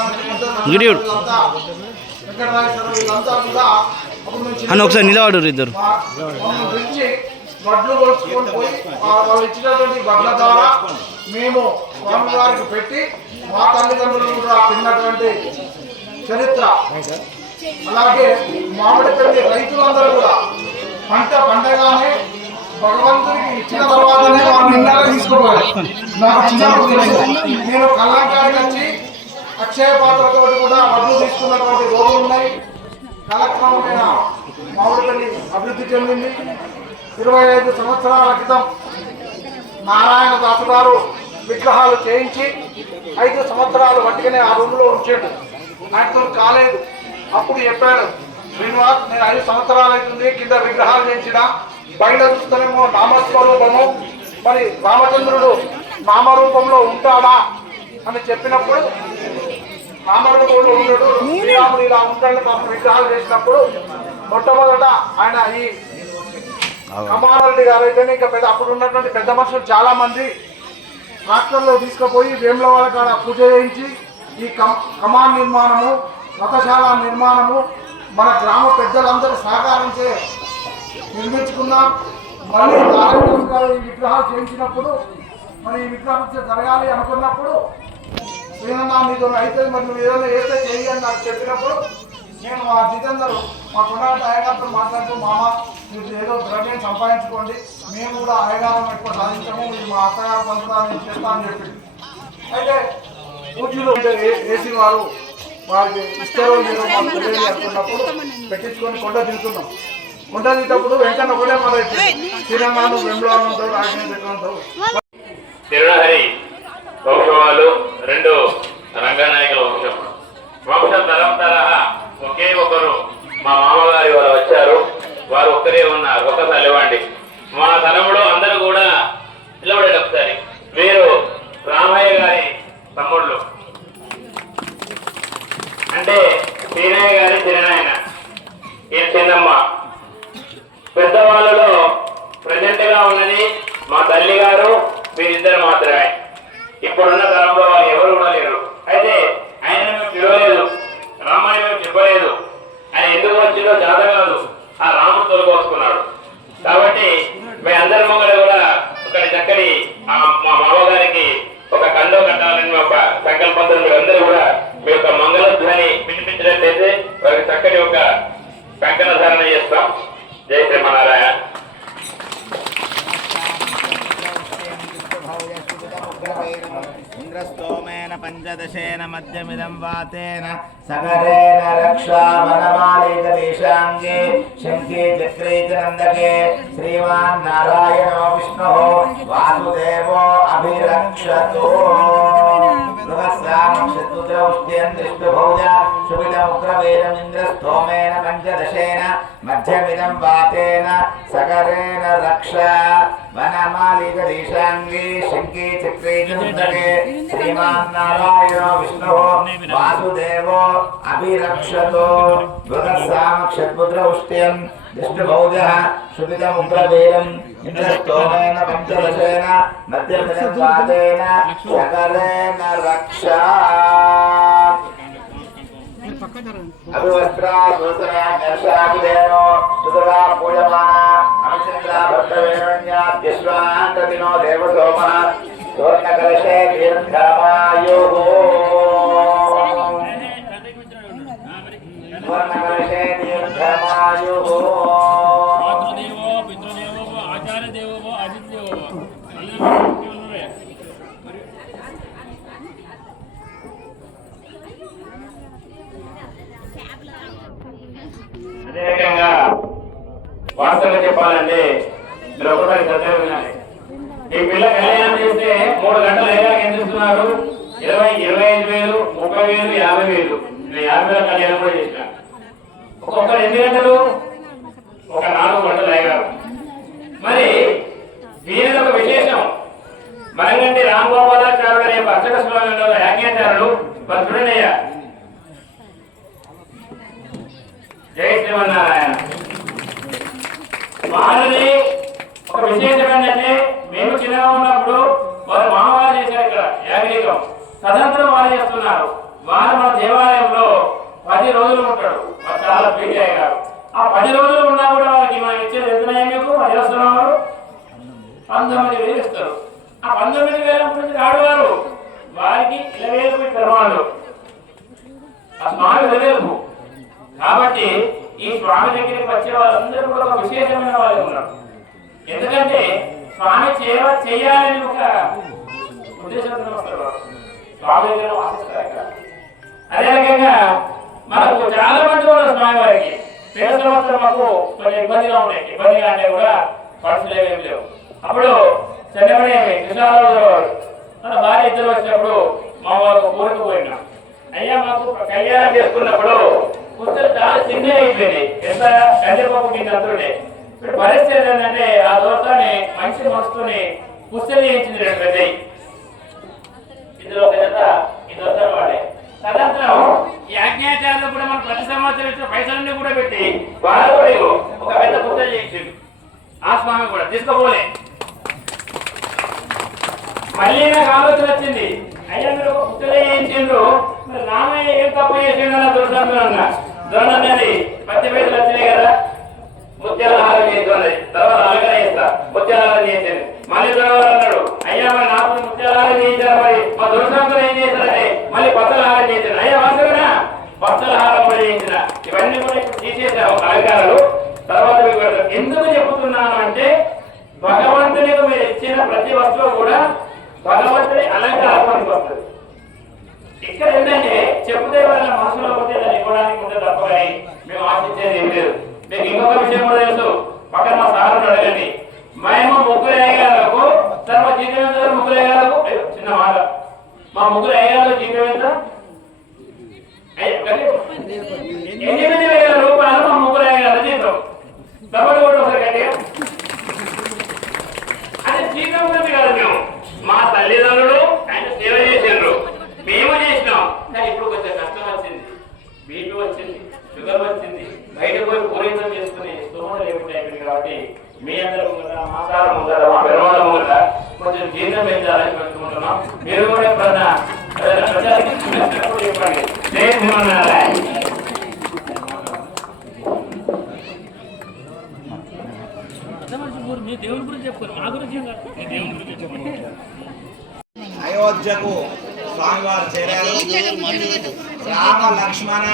వెంకటరాజేశ్వరరావు వీళ్ళంతా కూడా ఒకసారి నిలబడు ఇద్దరు మమ్మల్ని పిలిచి వడ్లు కొలుచుకొని పోయి వాళ్ళు ఇచ్చినటువంటి వడ్ల ద్వారా మేము స్వామివారికి పెట్టి మా తల్లిదండ్రులు కూడా తిన్నటువంటి చరిత్ర. అలాగే మామిడిపల్లి రైతులందరూ కూడా పంటగానే భగవంతుడికి ఇచ్చిన తర్వాతనే వాళ్ళు ఇందాక తీసుకోవాలి. నాకు చిన్నప్పుడు తెలుసు, నేను కళ్ళంకాడికి వచ్చి అక్షయ పాత్రతో కూడా వడ్లు తీసుకున్నటువంటి రోజులు ఉన్నాయి. కాలక్రమమైన మామిడిపల్లి అభివృద్ధి చెందింది. 25 సంవత్సరాల క్రితం నారాయణ దాసు గారు విగ్రహాలు చేయించి 5 సంవత్సరాలు వట్టిగానే ఆ రూమ్లో ఉంచాడు. ఆయనతో కాలేదు. అప్పుడు చెప్పాడు, శ్రీనివాస్ నేను 5 సంవత్సరాలు అవుతుంది కింద విగ్రహాలు చేయించిన, బయట చూస్తేనేమో నామస్వరూపము, మరి రామచంద్రుడు నామరూపంలో ఉంటాడా అని చెప్పినప్పుడు రామరూపంలో ఉండడు, శ్రీరాముడు ఇలా ఉంటాడు విగ్రహాలు చేసినప్పుడు మొట్టమొదట ఆయన ఈ కమారెడ్డి గారు అయితేనే ఇంకా పెద్ద అప్పుడు ఉన్నటువంటి పెద్ద మనుషులు చాలా మంది ట్రాక్టర్లో తీసుకుపోయి వేములవాడ కాడ పూజ చేయించి ఈ కమాన్ నిర్మాణము, రథశాల నిర్మాణము మన గ్రామ పెద్దలందరూ సహకరించే నిర్మించుకున్నాం. మళ్ళీ నారాయణ గారు ఈ విగ్రహాలు చేయించినప్పుడు మరి ఈ విగ్రహం జరగాలి అనుకున్నప్పుడు ఏదన్నా మీతో అయితే మరి నువ్వు ఏదైనా ఏదైతే చేయాలని నాకు చెప్పినప్పుడు నేను ఆ జితేందర్ మా కొన్నాటి అయ్యగారితో మాట్లాడుతూ మామ మీరు ఏదో ద్రవ్యం సంపాదించుకోండి, మేము కూడా అయ్యగారం ఎక్కువ సాధించాము, ఇది మా అత్తగారు పంచుతాను చేస్తా అని చెప్పింది. అయితే పూజలు వేసి వారు వారికి ఇస్తారో లేదో మాకు తెలియదు అనుకున్నప్పుడు పెట్టించుకొని కొండ దిగుతున్నాం. కొండ దిగేటప్పుడు వెంకన్న ఒకటే మాట శ్రీరంగాను వెంబడి ఉంటారు, రాజకీయ పెట్టుకుంటారు. తిరునహరి వంశం వాళ్ళు 2 రంగనాయకుల వంశం. తరం తరహా ఒకే ఒకరు మా మామగారి వారు వచ్చారు. వారు ఒక్కరే ఉన్నారు. ఒక్కసారి ఇవ్వండి. మా తరముడు అందరూ కూడా నిలబడేది ఒకసారి. మీరు రామయ్య గారి తమ్ముళ్ళు, అంటే సీనయ్య గారి చిరనాయన, ఈ చిన్నమ్మ. పెద్దవాళ్ళలో ప్రజెంట్ గా ఉన్నది మా తల్లి గారు, మీరిద్దరు మాత్రమే. ఇప్పుడున్న తరంలో వాళ్ళు ఎవరు కూడా లేరు. అయితే ఆయన మేము పిలవలేదు, రామాయణ మేము చెప్పలేదు. ఆయన ఎందుకు వచ్చిందో జాత కాదు, ఆ రాముడు తొలగొసుకున్నాడు. కాబట్టి మీ అందరి ముంగడ కూడా ఒక చక్కని మా మామగారికి ఒక కండో కట్టాలని ఒక సంకల్పంతో మీరు అందరూ కూడా మీ యొక్క మంగళధ్వని వినిపించినట్లయితే వారికి చక్కని ఒక కంకణ ధారణ చేస్తాం. జై శ్రీమన్నారాయణ. ఇంద్రస్తోమేన పంచదశేన మధ్యమిదం వాతేన సగరేణ రక్షా వనమాళీకదేశాంగే శంఖే చక్రే చ నందకే శ్రీమాన్ నారాయణో విష్ణుః వాసుదేవో అభిరక్షతో ఇంద్రస్తోమేన పంచదశేన మధ్యమిదం వాతేన సగరేణ రక్షా వనమాళీకదేశాంగే శంఖే చక్రే చ నందకే శ్రీమాన్ నారాయణో విష్ణుః వాసుదేవో అభిరక్షతో బృహత్సామక్షద్ముద్రౌష్ట్యం దిష్టుభౌజః శుభితముగ్రవేదం ఇంద్రస్తోమేన పంచదశేన మధ్యమిదం వాతేన సకలేన రక్షా అభివస్త్రా సూసరా దర్శాభిదేవో సుదురా పూజమాన అమచంద్రా భక్తవేణ్యాద్యశ్వాంతదినో దేవసోమః స్వర్ణకలశే దీర్ఘమాయుః స్వర్ణకలశే దీర్ఘమాయుః వాస్తవంగా చెప్పాలంటే మీరు ఒకసారి శ్రద్ధగా వినాలి. ఈ పిల్ల కళ్యాణం చేస్తే 3 గంటలు అయ్యాక ఏం చేస్తున్నారు? 25,000, 30,000, 50,000. నేను 50,000 కళ్యాణం కూడా చేసిన. ఒక్కొక్కరు ఎన్ని గంటలు? ఒక 4 గంటలు అయ్యారు. మరి దీనిలో ఒక విశేషం, మనగంటి రామగోపాలాచార్యుడు అనే అర్చక స్వామిలో యాజ్ఞాచారుడు చూడనయ్య. జై శ్రీమన్నారాయణ. వారిని ఒక విశేషం ఏంటంటే, మేము చిన్నగా ఉన్నప్పుడు వారు మామవారు చేశారు ఇక్కడ యాగరికం, తదనంతరం వారు చేస్తున్నారు. వారు మన దేవాలయంలో 10 రోజులు ఉంటాడు. వారు చాలా ప్రీతి అయ్యారు. ఆ 10 రోజులు ఉన్నా కూడా వారికి మనం ఇచ్చేది ఎంతున్నాయి? మీకు చేస్తున్నారు 19,000 ఇస్తారు. ఆ 19,000 గురించి ఆడవారు వారికి 20,000 పెరుమాళ్ళు, ఆ స్వామి వెలుగు. కాబట్టి ఈ స్వామి దగ్గరికి వచ్చే వాళ్ళందరూ కూడా ఒక విశేషమైన వాళ్ళు ఉన్నారు. ఎందుకంటే స్వామి సేవ చేయాలని ఒక ఉద్దేశంతో వస్తారు. స్వామి దగ్గర ఆశిస్తారు ఇక్కడ. అదే రకంగా మనకు చాలా మంది కూడా స్వామి వారికి పేద సంవత్సరం మాకు కొంచెం ఇబ్బందిగా ఉన్నాయి. ఇబ్బందిగా అంటే కూడా ఖర్చులు ఏమేమి లేవు. అప్పుడు చెన్నమణి కృష్ణారావు మన భార్య ఇద్దరు వచ్చినప్పుడు మా వారు కోరిక పోయినా, అయ్యా మాకు కళ్యాణం చేసుకున్నప్పుడు పుస్తలు చాలా చిన్న అయిపోయింది, ఎంత కందిపప్పు కింద అంతుడే. ఇప్పుడు పరిస్థితి ఏంటంటే ఆ దోస్తాన్ని మంచి మనసుని పుస్తలు చేయించింది 2 పెద్దవి. ఇందులో ఒక జత ఈ దోస్తాను వాడే. తదనంతరం ఈ ఆజ్ఞాచారులు కూడా మనం ప్రతి సంవత్సరం ఇచ్చిన పైసలన్నీ కూడా పెట్టి వారు కూడా ఒక పెద్ద పుస్తలు చేయించింది. ఆ స్వామి కూడా తీసుకోపోలే. మళ్ళీ నాకు ఆలోచన వచ్చింది, అయ్యా మీరు ఒక పుస్తలే చేయించిండ్రు, మరి రామయ్య ఏం తప్పు చేసిండు అన్న దొరకన్నా దొరనది 10 పైసలు వచ్చినాయి కదా, ముత్యాల హారం చేయించుకోండి, తర్వాత అలంకరణ చేస్తా, ముత్యాల హారం చేయించండి. మళ్ళీ దొరవారు అన్నాడు, అయ్యా మరి నాకు ముత్యాల హారం చేయించారు, మరి మా దొరసాంతులు ఏం చేశారంటే మళ్ళీ పత్తల హారం చేయించాను. అయ్యా వాస్తవనా పత్తల హారం కూడా చేయించిన. ఇవన్నీ కూడా ఇప్పుడు తీసేసాము అలంకారాలు. తర్వాత ఎందుకు చెబుతున్నాను అంటే, భగవంతునికి మీరు ఇచ్చిన ప్రతి వస్తువు కూడా భగవంతుడి అలంకారం వస్తుంది. ఇక్కడ ఏంటంటే చెప్తే వాళ్ళ మనసులో పోతే దాన్ని ఇవ్వడానికి ఉంటే తప్ప మేము ఆశించేది ఏం లేదు. మీకు ఇంకొక విషయం కూడా తెలుసు, పక్కన మా సార్ అడగండి, మేము 3 అయ్యగాలకు తర్వాత జీతం ఎంత? 3 అయ్యగాలకు చిన్న మాట, మా 3 అయ్యగాలకు జీతం ఎంత? 8,000 రూపాయలు మా 3 అయ్యగాల జీతం. డబ్బులు కూడా ఒకసారి గట్టిగా అదే జీతం ఉంది కదా. మేము మా తల్లిదండ్రులు ఆయన సేవ చేసిండ్రు, మేము చేసినాం. కానీ ఇప్పుడు కొంచెం కష్టం వచ్చింది, బీపీ వచ్చింది, షుగర్ వచ్చింది, బయట పోయి పూరితం చేసుకునే స్తోమలు ఏమిటి అయిపోయింది. కాబట్టి మీ అందరూ ముంగట, మా సార్ ముంగట, మా పెరవాళ్ళ ముంగట కొంచెం జీతం పెంచాలని పెట్టుకుంటున్నాం. మీరు కూడా ఎప్పుడన్నా ప్రజలకి చెప్పండి. జై శ్రీమన్నారాయణ. అయోధ్యకు స్వామివారు చేరారు. రామ లక్ష్మణ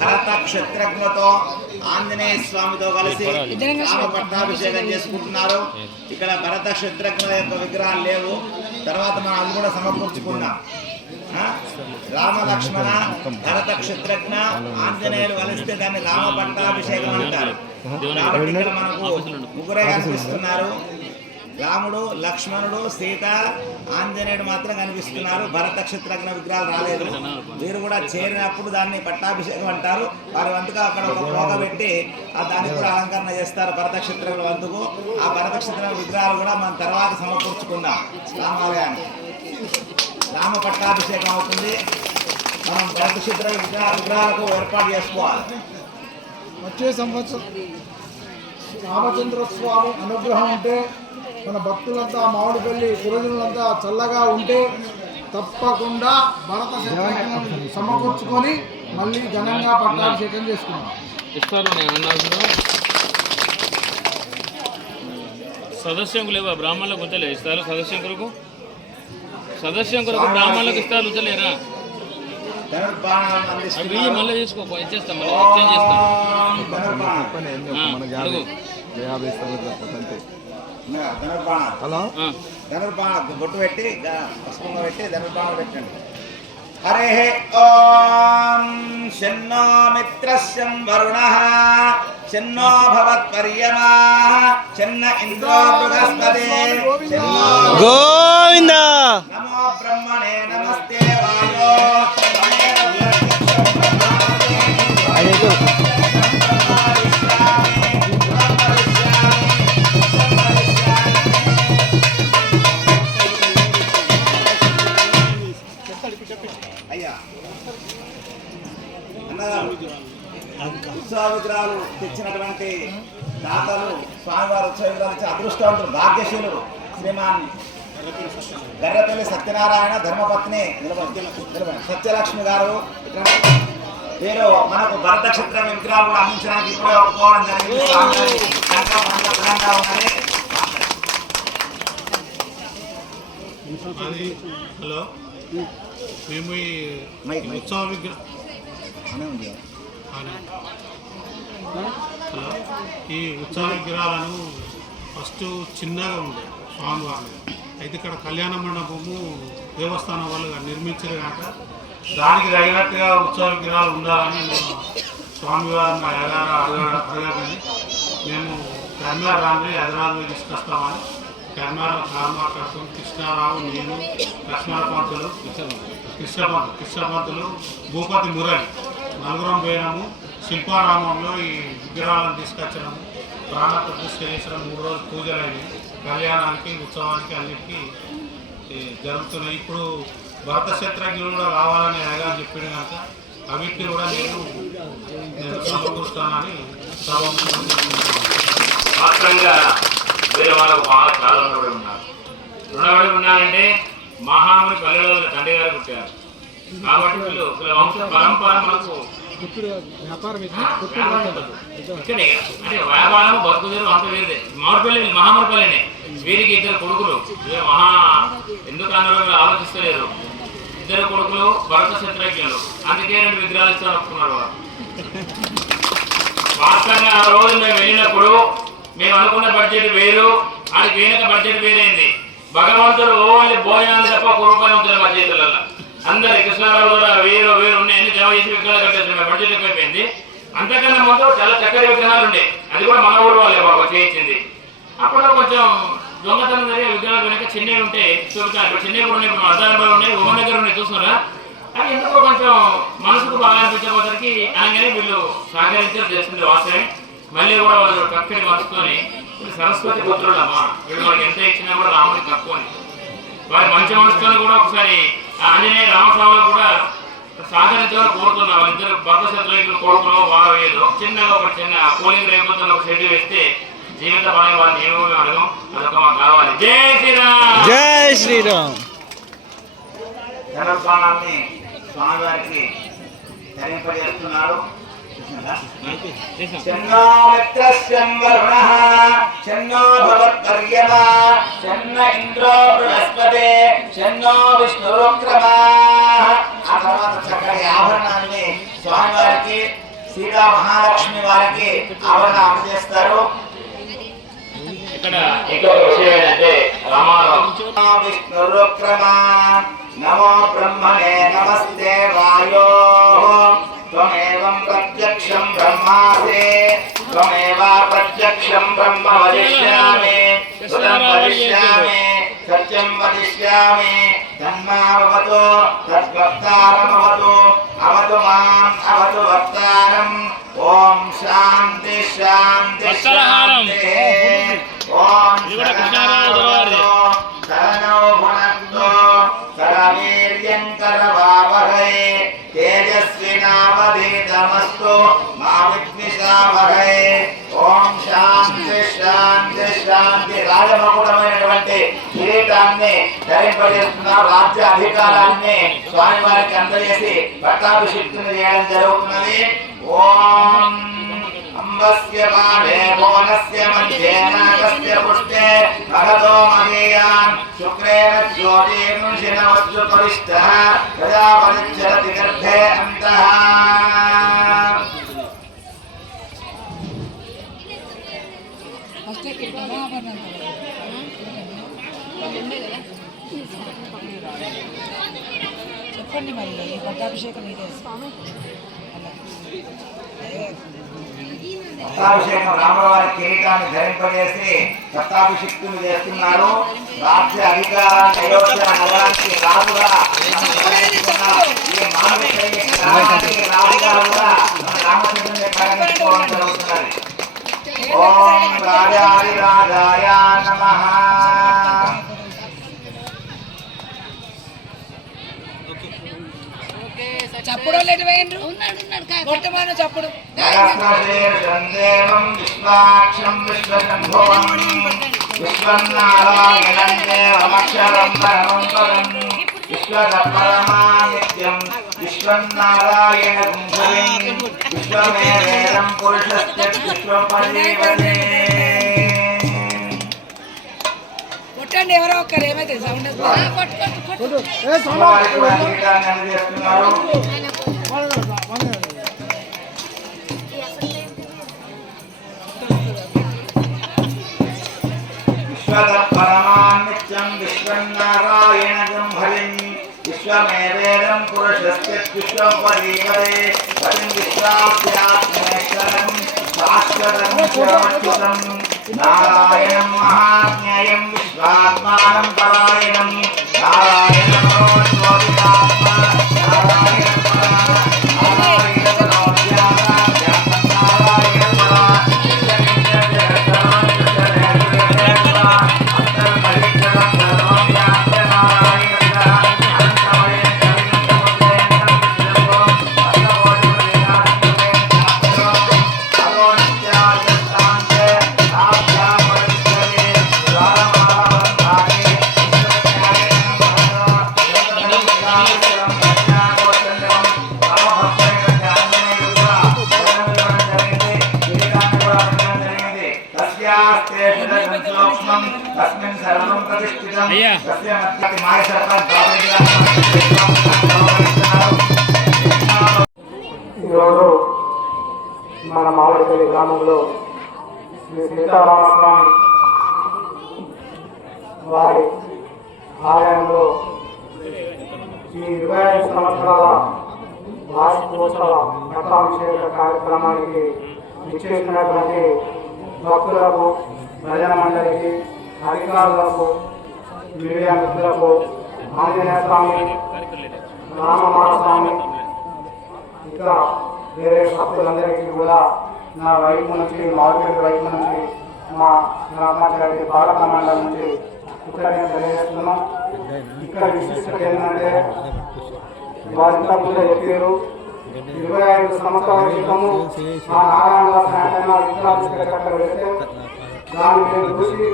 భరత క్షత్రజ్ఞతో ఆంజనేయ స్వామితో కలిసి రామ పట్టాభిషేకం చేసుకుంటున్నారు. ఇక్కడ భరత క్షత్రజ్ఞుల యొక్క విగ్రహాలు లేవు, తర్వాత మనం అది కూడా సమకూర్చుకున్నాం. రామ లక్ష్మణ భరత క్షత్రజ్ఞ ఆంజనేయులు కలిస్తే దాన్ని రామ పట్టాభిషేకం అంటారు. కాబట్టి ఇక్కడ మనకు 3 కనిపిస్తున్నారు, రాముడు, లక్ష్మణుడు, సీత, ఆంజనేయుడు మాత్రం కనిపిస్తున్నారు. భరత క్షత్రజ్ఞ విగ్రహాలు రాలేదు. వీరు కూడా చేరినప్పుడు దాన్ని పట్టాభిషేకం అంటారు. వారి వంతుగా అక్కడ ఒక పోగ పెట్టి దానికి కూడా అలంకరణ చేస్తారు భరత క్షత్రజ్ఞ వంతుకు. ఆ భరత క్షత్రజ్ఞ విగ్రహాలు కూడా మనం తర్వాత సమకూర్చుకుందాం. రామాలయానికి రామ పట్టాభిషేకం అవుతుంది. మనం భరత క్షత్ర విగ్రహాలకు ఏర్పాటు చేసుకోవాలి. వచ్చే సంవత్సరం రామచంద్ర స్వామి అనుగ్రహం ఉంటే, మన భక్తులంతా మామిడిపల్లి పురోజనులంతా చల్లగా ఉంటే తప్పకుండా భరత క్షత్రజ్ఞులను సమకూర్చుకొని మళ్ళీ ఘనంగా పట్టాభిషేకం చేసుకున్నాం. సదస్యం లేవా బ్రాహ్మణులకు ఉంచలే ఇస్తారు? సదస్యం కొరకు బ్రాహ్మణులకు ఇస్తారు ఉంచలేరా? మళ్ళీ తీసుకో, ఇచ్చేస్తాం, మళ్ళీ ఎక్స్చేంజ్ చేస్తాం. ధనుర్బాణ బొట్టు పెట్టి పుష్పంగా పెట్టి ధనుర్బాణ పెట్టండి. హరే ఓం శన్నో మిత్రస్యం వరుణః शन्नो भवत्पर्यमा शन्न इंद्रो बृहस्पति शन्नो గోవింద नमो ब्रह्मणे नमस्ते वायो అయ్యా ఉత్సవ విగ్రహాలు తెచ్చినటువంటి దాతలు స్వామివారి ఉత్సవ విగ్రహాలు ఇచ్చే అదృష్టవంతులు భాగ్యశీలుడు శ్రీమాన్ గర్రపల్లి సత్యనారాయణ ధర్మపత్ని సత్యలక్ష్మి గారు వీరు మనకు భరతక్షేత్రం విగ్రహాలు కూడా అందించడానికి ఇప్పుడే ఒప్పుకోవడం జరిగింది. స్వామివారి సంకల్పం దృఢంగా ఉన్నది. హలో మేము ఈ ఉత్సవ విగ్రహం హలో ఈ ఉత్సవ విగ్రహాలను ఫస్ట్ చిన్నగా ఉండే స్వామివారు అయితే ఇక్కడ కళ్యాణ మండపము దేవస్థానం వాళ్ళు నిర్మించారు కనుక దానికి తగినట్టుగా ఉత్సవ విగ్రహాలు ఉండాలని స్వామివారిని అడగాలని మేము కర్మార్ రాని హైదరాబాద్ తీసుకొస్తామని కర్మార్ మాట్లాడుకుని కృష్ణారావు నేను కృష్ణపంతులు భూపతి మురళి నలుగురం పోయినాము. శిల్పారామంలో ఈ విగ్రహాలను తీసుకొచ్చినాము. ప్రాణ ప్రతిష్ఠ చేసిన 3 రోజులు పూజలు అయినాయి. కళ్యాణానికి ఉత్సవానికి అన్నిటికీ జరుగుతున్నాయి. ఇప్పుడు భరత క్షేత్రజ్ఞులు కూడా కావాలని ఆయన చెప్పాడు కనుక అవిటిని కూడా నేను సమకూరుస్తానని వాస్తవంగా వేరే వాళ్ళకు బాగా చాలా రుణపడి ఉన్నారంటే మహాముని పల్లెలో తండ్రి గారు పుట్టారు కాబట్టి వీళ్ళు వంశ పరంపర మనకు ఇక్కడే అంటే వ్యాపారం బతుకుదేరు అంత వేరే మామిడిపల్లి మహాముడిపల్లినే వీరికి 2 కొడుకులు ఎందుకు అందరూ ఆలోచిస్తలేరు. 2 కొడుకులు భరత క్షేత్రజ్ఞులు అందుకే 2 విగ్రహాలు ఇస్తాను ఒప్పుకున్నారు వారు. వాస్తవంగా ఆ రోజు మేము వెళ్ళినప్పుడు మేము అనుకున్న బడ్జెట్ వేరు ఆడికి వేయక బడ్జెట్ వేరైంది. భగవంతుడు ఓన్లీ భోజనాలు తప్ప రూపాయలు ఉంటుంది మా చేతులలో. అందరు కృష్ణారావు ద్వారా వేరు ఉన్నాయి అన్ని జమ చేసి విగ్రహాలు కట్టేసి బడ్జెట్ ఎక్కువైపోయింది. అంతకన్నా ముందు చాలా చక్కటి విగ్రహాలు ఉండే అది కూడా మన ఊరు వాళ్ళే బాబా చేయించింది. అప్పుడు కొంచెం దొంగతనం జరిగే విగ్రహాలు వెనక చిన్నవి ఉంటే చూపుతాను. ఇప్పుడు చిన్నవి కూడా ఉన్నాయి, ఇప్పుడు అర్ధాలు ఉన్నాయి, ఉమ్మ దగ్గర ఉన్నాయి చూస్తున్నారా. అది ఎందుకో కొంచెం మనసుకు బాగా అనిపించబోసరికి అనగానే వీళ్ళు సహకరించారు చేస్తుంది వాస్తవే. మళ్ళీ కూడా వాళ్ళు చక్కటి మనసుకొని సరస్వతి పుత్రులమ్మా వీళ్ళు మనకి ఎంత ఇచ్చినా కూడా రాముడికి తక్కువ అని వారి మంచి మనసుతో కూడా ఒకసారి ఆంజనేయ రామస్వామి కూడా సహకరించాలని కోరుతున్నాం. 2 భర్త శత్రువులు కోరుకున్నాం. వారు ఏదో చిన్నగా ఒక చిన్న పోలింగ్ రేపొద్దు ఒక షెడ్ వేస్తే జీవిత పని వారిని ఏమో అడగం అదొక మాకు కావాలి. జై శ్రీరామ్ జై శ్రీరామ్. ధనుర్బాణాన్ని స్వామివారికి ధరింపజేస్తున్నారు. शन्नो मित्रस्यं वरुणः शन्नो भवत्पर्यमा शन्न इंद्रो बृहस्पति शन्नो विष्णुरुक्रमः. ఆ తర్వాత చక్కటి ఆభరణాన్ని స్వామివారికి సీతా మహాలక్ష్మి వారికి ఆభరణ అందజేస్తారు. ఇక్కడ ఇంకొక విషయం ఏంటంటే రామారావు విష్ణురుక్రమ నమో బ్రహ్మణే నమస్తే వాయో त्वमेवं प्रत्यक्षं ब्रह्मासि त्वमेव प्रत्यक्षं ब्रह्म वदिष्यामि सुतं वदिष्यामि सत्यं वदिष्यामि तन्मावतु तद्वक्तारमवतु अवतु माम् अवतु वक्तारम् ॐ शान्ति शान्ति शान्ति ॐ शरणो भुनक्तु शरवीर्यं करवावहै तेजस्विनावधीतमस्तु मा विद्विषावहै ఓం శాంతి శాంతి శాంతి. రాజమకుటమైనటువంటి కిరీటాన్ని ధరింపజేస్తున్నారు. రాజ్య అధికారాన్ని స్వామివారికి అందజేసి పట్టాభిషిక్తుని చేయడం జరుగుతున్నది. ఓం అంబస్య పాదే భువనస్య మధ్యే నాగస్య పుష్టే భగతో మహీయాన్ శుక్రేణ జ్యోతిర్నుషినవస్తు పరిష్టః ప్రజాపతిచ్చరతి గర్భే అంతః. చెప్పండి మరి పట్టాభిషేకం ఇదే పట్టాభిషేకం రామవారి కిరీటాన్ని ధరింపజేసి పట్టాభిషిక్తులు చేస్తున్నారు. రాజ్య అధికారాన్ని అయోధ్య నగరానికి రాజుగా ఈ మానవ రాజుగా కూడా రామచంద్రుని ప్రకటించుకోవడం జరుగుతున్నది. ఓం రాజాది రాజాయ నమః. చప్పుడు కొట్టమాను చప్పుడు దేవం విశ్వాక్షం విశ్వశంభువం విశ్వన్నారాయణం దేవమక్షరం పరమం పరం విశ్వపరమా నిత్యం విశ్వన్నారాయణం హరిం విశ్వమేవేదం పురుషస్య విశ్వం పరివదే. కొట్టండి ఎవరో ఒక్కరు ఏమైతే సౌండ్ విశ్వపరమానిత్యం విశ్వన్నారాయణం హరిం విశ్వమేవేదం పురుషస్య విశ్వం పరివదే హరిం విశ్వాస్యాత్మేశ్వరం శాశ్వతం శివమచ్యుతం నారాయణం మహాజ్ఞేయం విశ్వాత్మానం పరాయణం నారాయణం పరోజ్యోతిరాత్మా నారాయణం ఈరోజు మన మామిడిపల్లి గ్రామంలో శ్రీ సీతారామస్వామి వారి ఆలయంలో ఈ 25 సంవత్సరాల వార్షికోత్సవ పట్టాభిషేక కార్యక్రమానికి విచ్చేసినటువంటి భక్తులకు, భజన మండలికి, అధికారులకు, మీడియా మిత్రులకు, ఆంజనేయ స్వామి, రామమాత స్వామి, ఇంకా వేరే భక్తులందరికీ కూడా నా వైపు నుంచి, మామిడిపల్లి వైపు నుంచి, మా గ్రామాచారి బాలక మండలం నుంచి కృతజ్ఞతలు తెలియజేస్తున్నాం. ఇక్కడ విశిష్టత ఏంటంటే వారింతా ముందే చెప్పారు, 25 సంవత్సరాల క్రితము ఆ నారాయణ విగ్రహాలు వెళ్తే దాన్ని మేము చూసి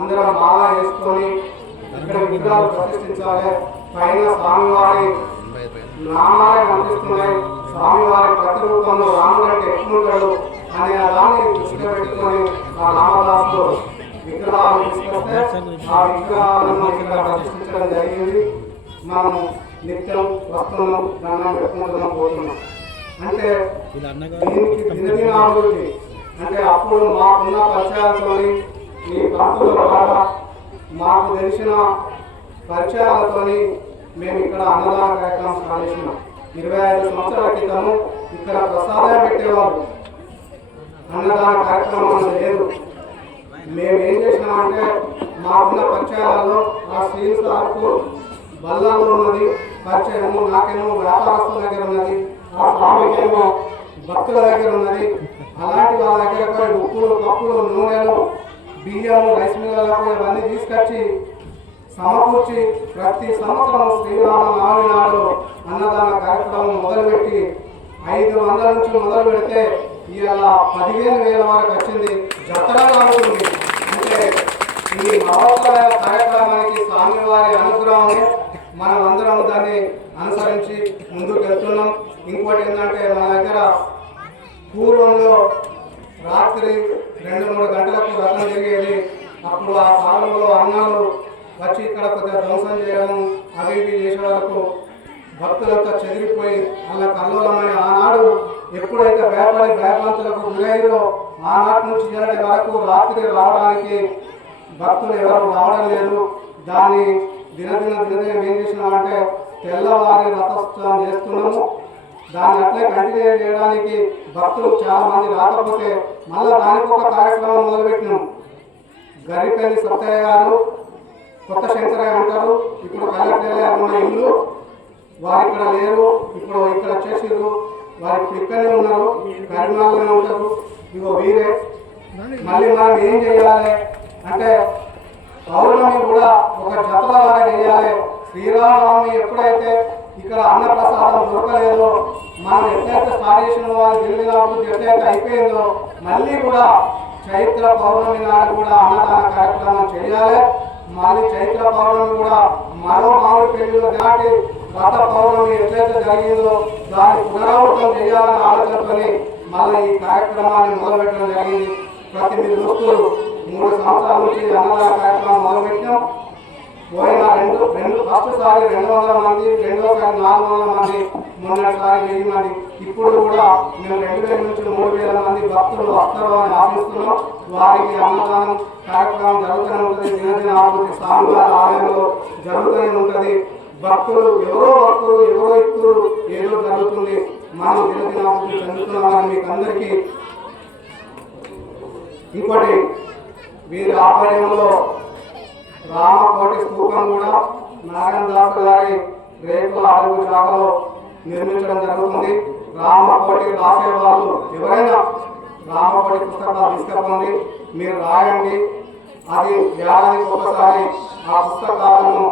అందరం బాగా వేసుకొని ఇక్కడ విగ్రహాలు ప్రతిష్ఠించాలి, పైన స్వామివారి నామాలే కనిపిస్తున్నాయి, స్వామివారి ప్రతిరూపంలో రాముడు అంటే ఎట్లుంటాడు అనే దాన్ని దృష్టిలో పెట్టుకొని ఆ రామదాసులు విగ్రహాలు తీసుకొస్తే ఆ విగ్రహాలను ఇక్కడ ప్రతిష్ఠించడం జరిగింది. మనము నిత్యం వస్తున్నాం, దండం పెట్టుకుంటున్నాం, పోతున్నాం. అంటే దీనికి దినదినాభివృద్ధి అంటే అప్పుడు మాకున్న పరిచయాలతో ఈ భక్తుల ద్వారా మాకు తెలిసిన పరిచయాలతో మేము ఇక్కడ అన్నదాన కార్యక్రమం సాధించినాం. 25 సంవత్సరాల క్రితము ఇక్కడ ప్రసాదం పెట్టేవాళ్ళు, అన్నదాన కార్యక్రమం లేదు. మేము ఏం చేసినామంటే మాకున్న పరిచయాలలో ఆ శ్రీను సార్కు బల్లాలో ఉన్నది పరిచయము, నాకేమో వ్యాపారస్తుల దగ్గర ఉన్నది, ఆ స్వామికేమో భక్తుల దగ్గర ఉన్నది. అలాంటి వాళ్ళ దగ్గర పోయి ఉప్పులు, పప్పులు, నూనెలు, బియ్యము, రైస్ మిల్లులకు ఇవన్నీ తీసుకొచ్చి సమకూర్చి ప్రతి సంవత్సరం శ్రీరామనవమి నాడు అన్నదాన కార్యక్రమం మొదలుపెట్టి 500 నుంచి మొదలు పెడితే ఇలా 15,000 వరకు వచ్చింది. జతరగా ఉంటుంది. అంటే ఈ నవోత్సవ కార్యక్రమానికి స్వామివారి అనుగ్రహమే, మనం అందరం దాన్ని అనుసరించి ముందుకు వెళ్తున్నాం. ఇంకోటి ఏంటంటే మన దగ్గర పూర్వంలో రాత్రి 2-3 గంటలకు రథం జరిగేది. అప్పుడు ఆ కాలంలో అన్నాలు వచ్చి ఇక్కడ కొద్దిగా ధ్వంసం చేయడం అవి ఇవి చేసే వరకు భక్తులంతా చెదిరిపోయి అలా కల్లోలమని ఆనాడు ఎప్పుడైతే భయపంతులకు గురైరో ఆనాటి నుంచి ఇలాంటి వరకు రాత్రి రావడానికి భక్తులు ఎవరు రావడం లేదు. దాన్ని దినదినం ఏం చేసినామంటే తెల్లవారి రథోత్సవం చేస్తున్నాము. దాన్ని అట్లే కంటిన్యూ చేయడానికి భక్తులు చాలా మంది రాకపోతే మళ్ళీ దానికి ఒక కార్యక్రమం మొదలుపెట్టినాం. గరికల్లి సత్తయ్య గారు, కొత్త శంకరయ్య అంటారు, ఇప్పుడు కలెక్టర్ ఉన్న ఇల్లు వారు ఇక్కడ లేరు, ఇప్పుడు ఇక్కడ వచ్చేసారు, వారికి ఇక్కడనే ఉన్నారు, కరీంనగర్లోనే ఉంటారు. ఇగో వీరే మళ్ళీ మనం ఏం చేయాలి అంటే పౌర్ణమి కూడా ఒక జతలాగా చేయాలి. శ్రీరామనవమి ఎప్పుడైతే ఇక్కడ అన్నప్రసాదం దొరకలేదో, మనం ఎట్లయితే స్టార్ట్ చేసిన వాళ్ళు తెలియనప్పుడు ఎట్లయితే అయిపోయిందో, మళ్ళీ కూడా చైత్ర పౌర్ణమి నాడు కూడా అన్నదాన కార్యక్రమం చేయాలి. మళ్ళీ చైత్ర పౌర్ణమి కూడా మరో మామిడి పెళ్లిలో దాటి గత పౌర్ణమి ఎట్లయితే జరిగిందో దాన్ని పునరావృతం చేయాలని ఆలోచనతోని మళ్ళీ ఈ కార్యక్రమాన్ని మొదలుపెట్టడం జరిగింది. ప్రతి మీరు చూస్తున్నారు 3 సంవత్సరాల నుంచి అన్నదాన కార్యక్రమం మొదలుపెట్టాం. పోయిన రెండు ఫస్ట్ సారి 200 మంది, రెండోసారి 400 మంది, మొన్నటిసారి 1000 మంది. ఇప్పుడు కూడా మేము 2000 నుంచి 3000 మంది భక్తులు వస్తారు అని ఆశిస్తున్నాం. వారికి అన్నదానం కార్యక్రమం జరుగుతూనే ఉంటుంది. దినదిన ఆకృతి స్వామివారి ఆలయంలో జరుగుతూనే ఉంటుంది. భక్తులు ఎవరో ఇద్దరు ఏదో జరుగుతుంది. మనం దినదిన ఆకృతి చెందుతున్నామని మీకు అందరికీ. ఇంకోటి వీరి ఆధ్వర్యంలో రామకోటి స్తూపం కూడా నారాయణదాసు గారి రేపుల అడుగు జాగలో నిర్మించడం జరుగుతుంది. రామకోటి రాసే వాళ్ళు ఎవరైనా రామకోటి పుస్తకాలు తీసుకురండి, మీరు రాయండి. అది ఏడాదికి ఒకసారి ఆ పుస్తకాలను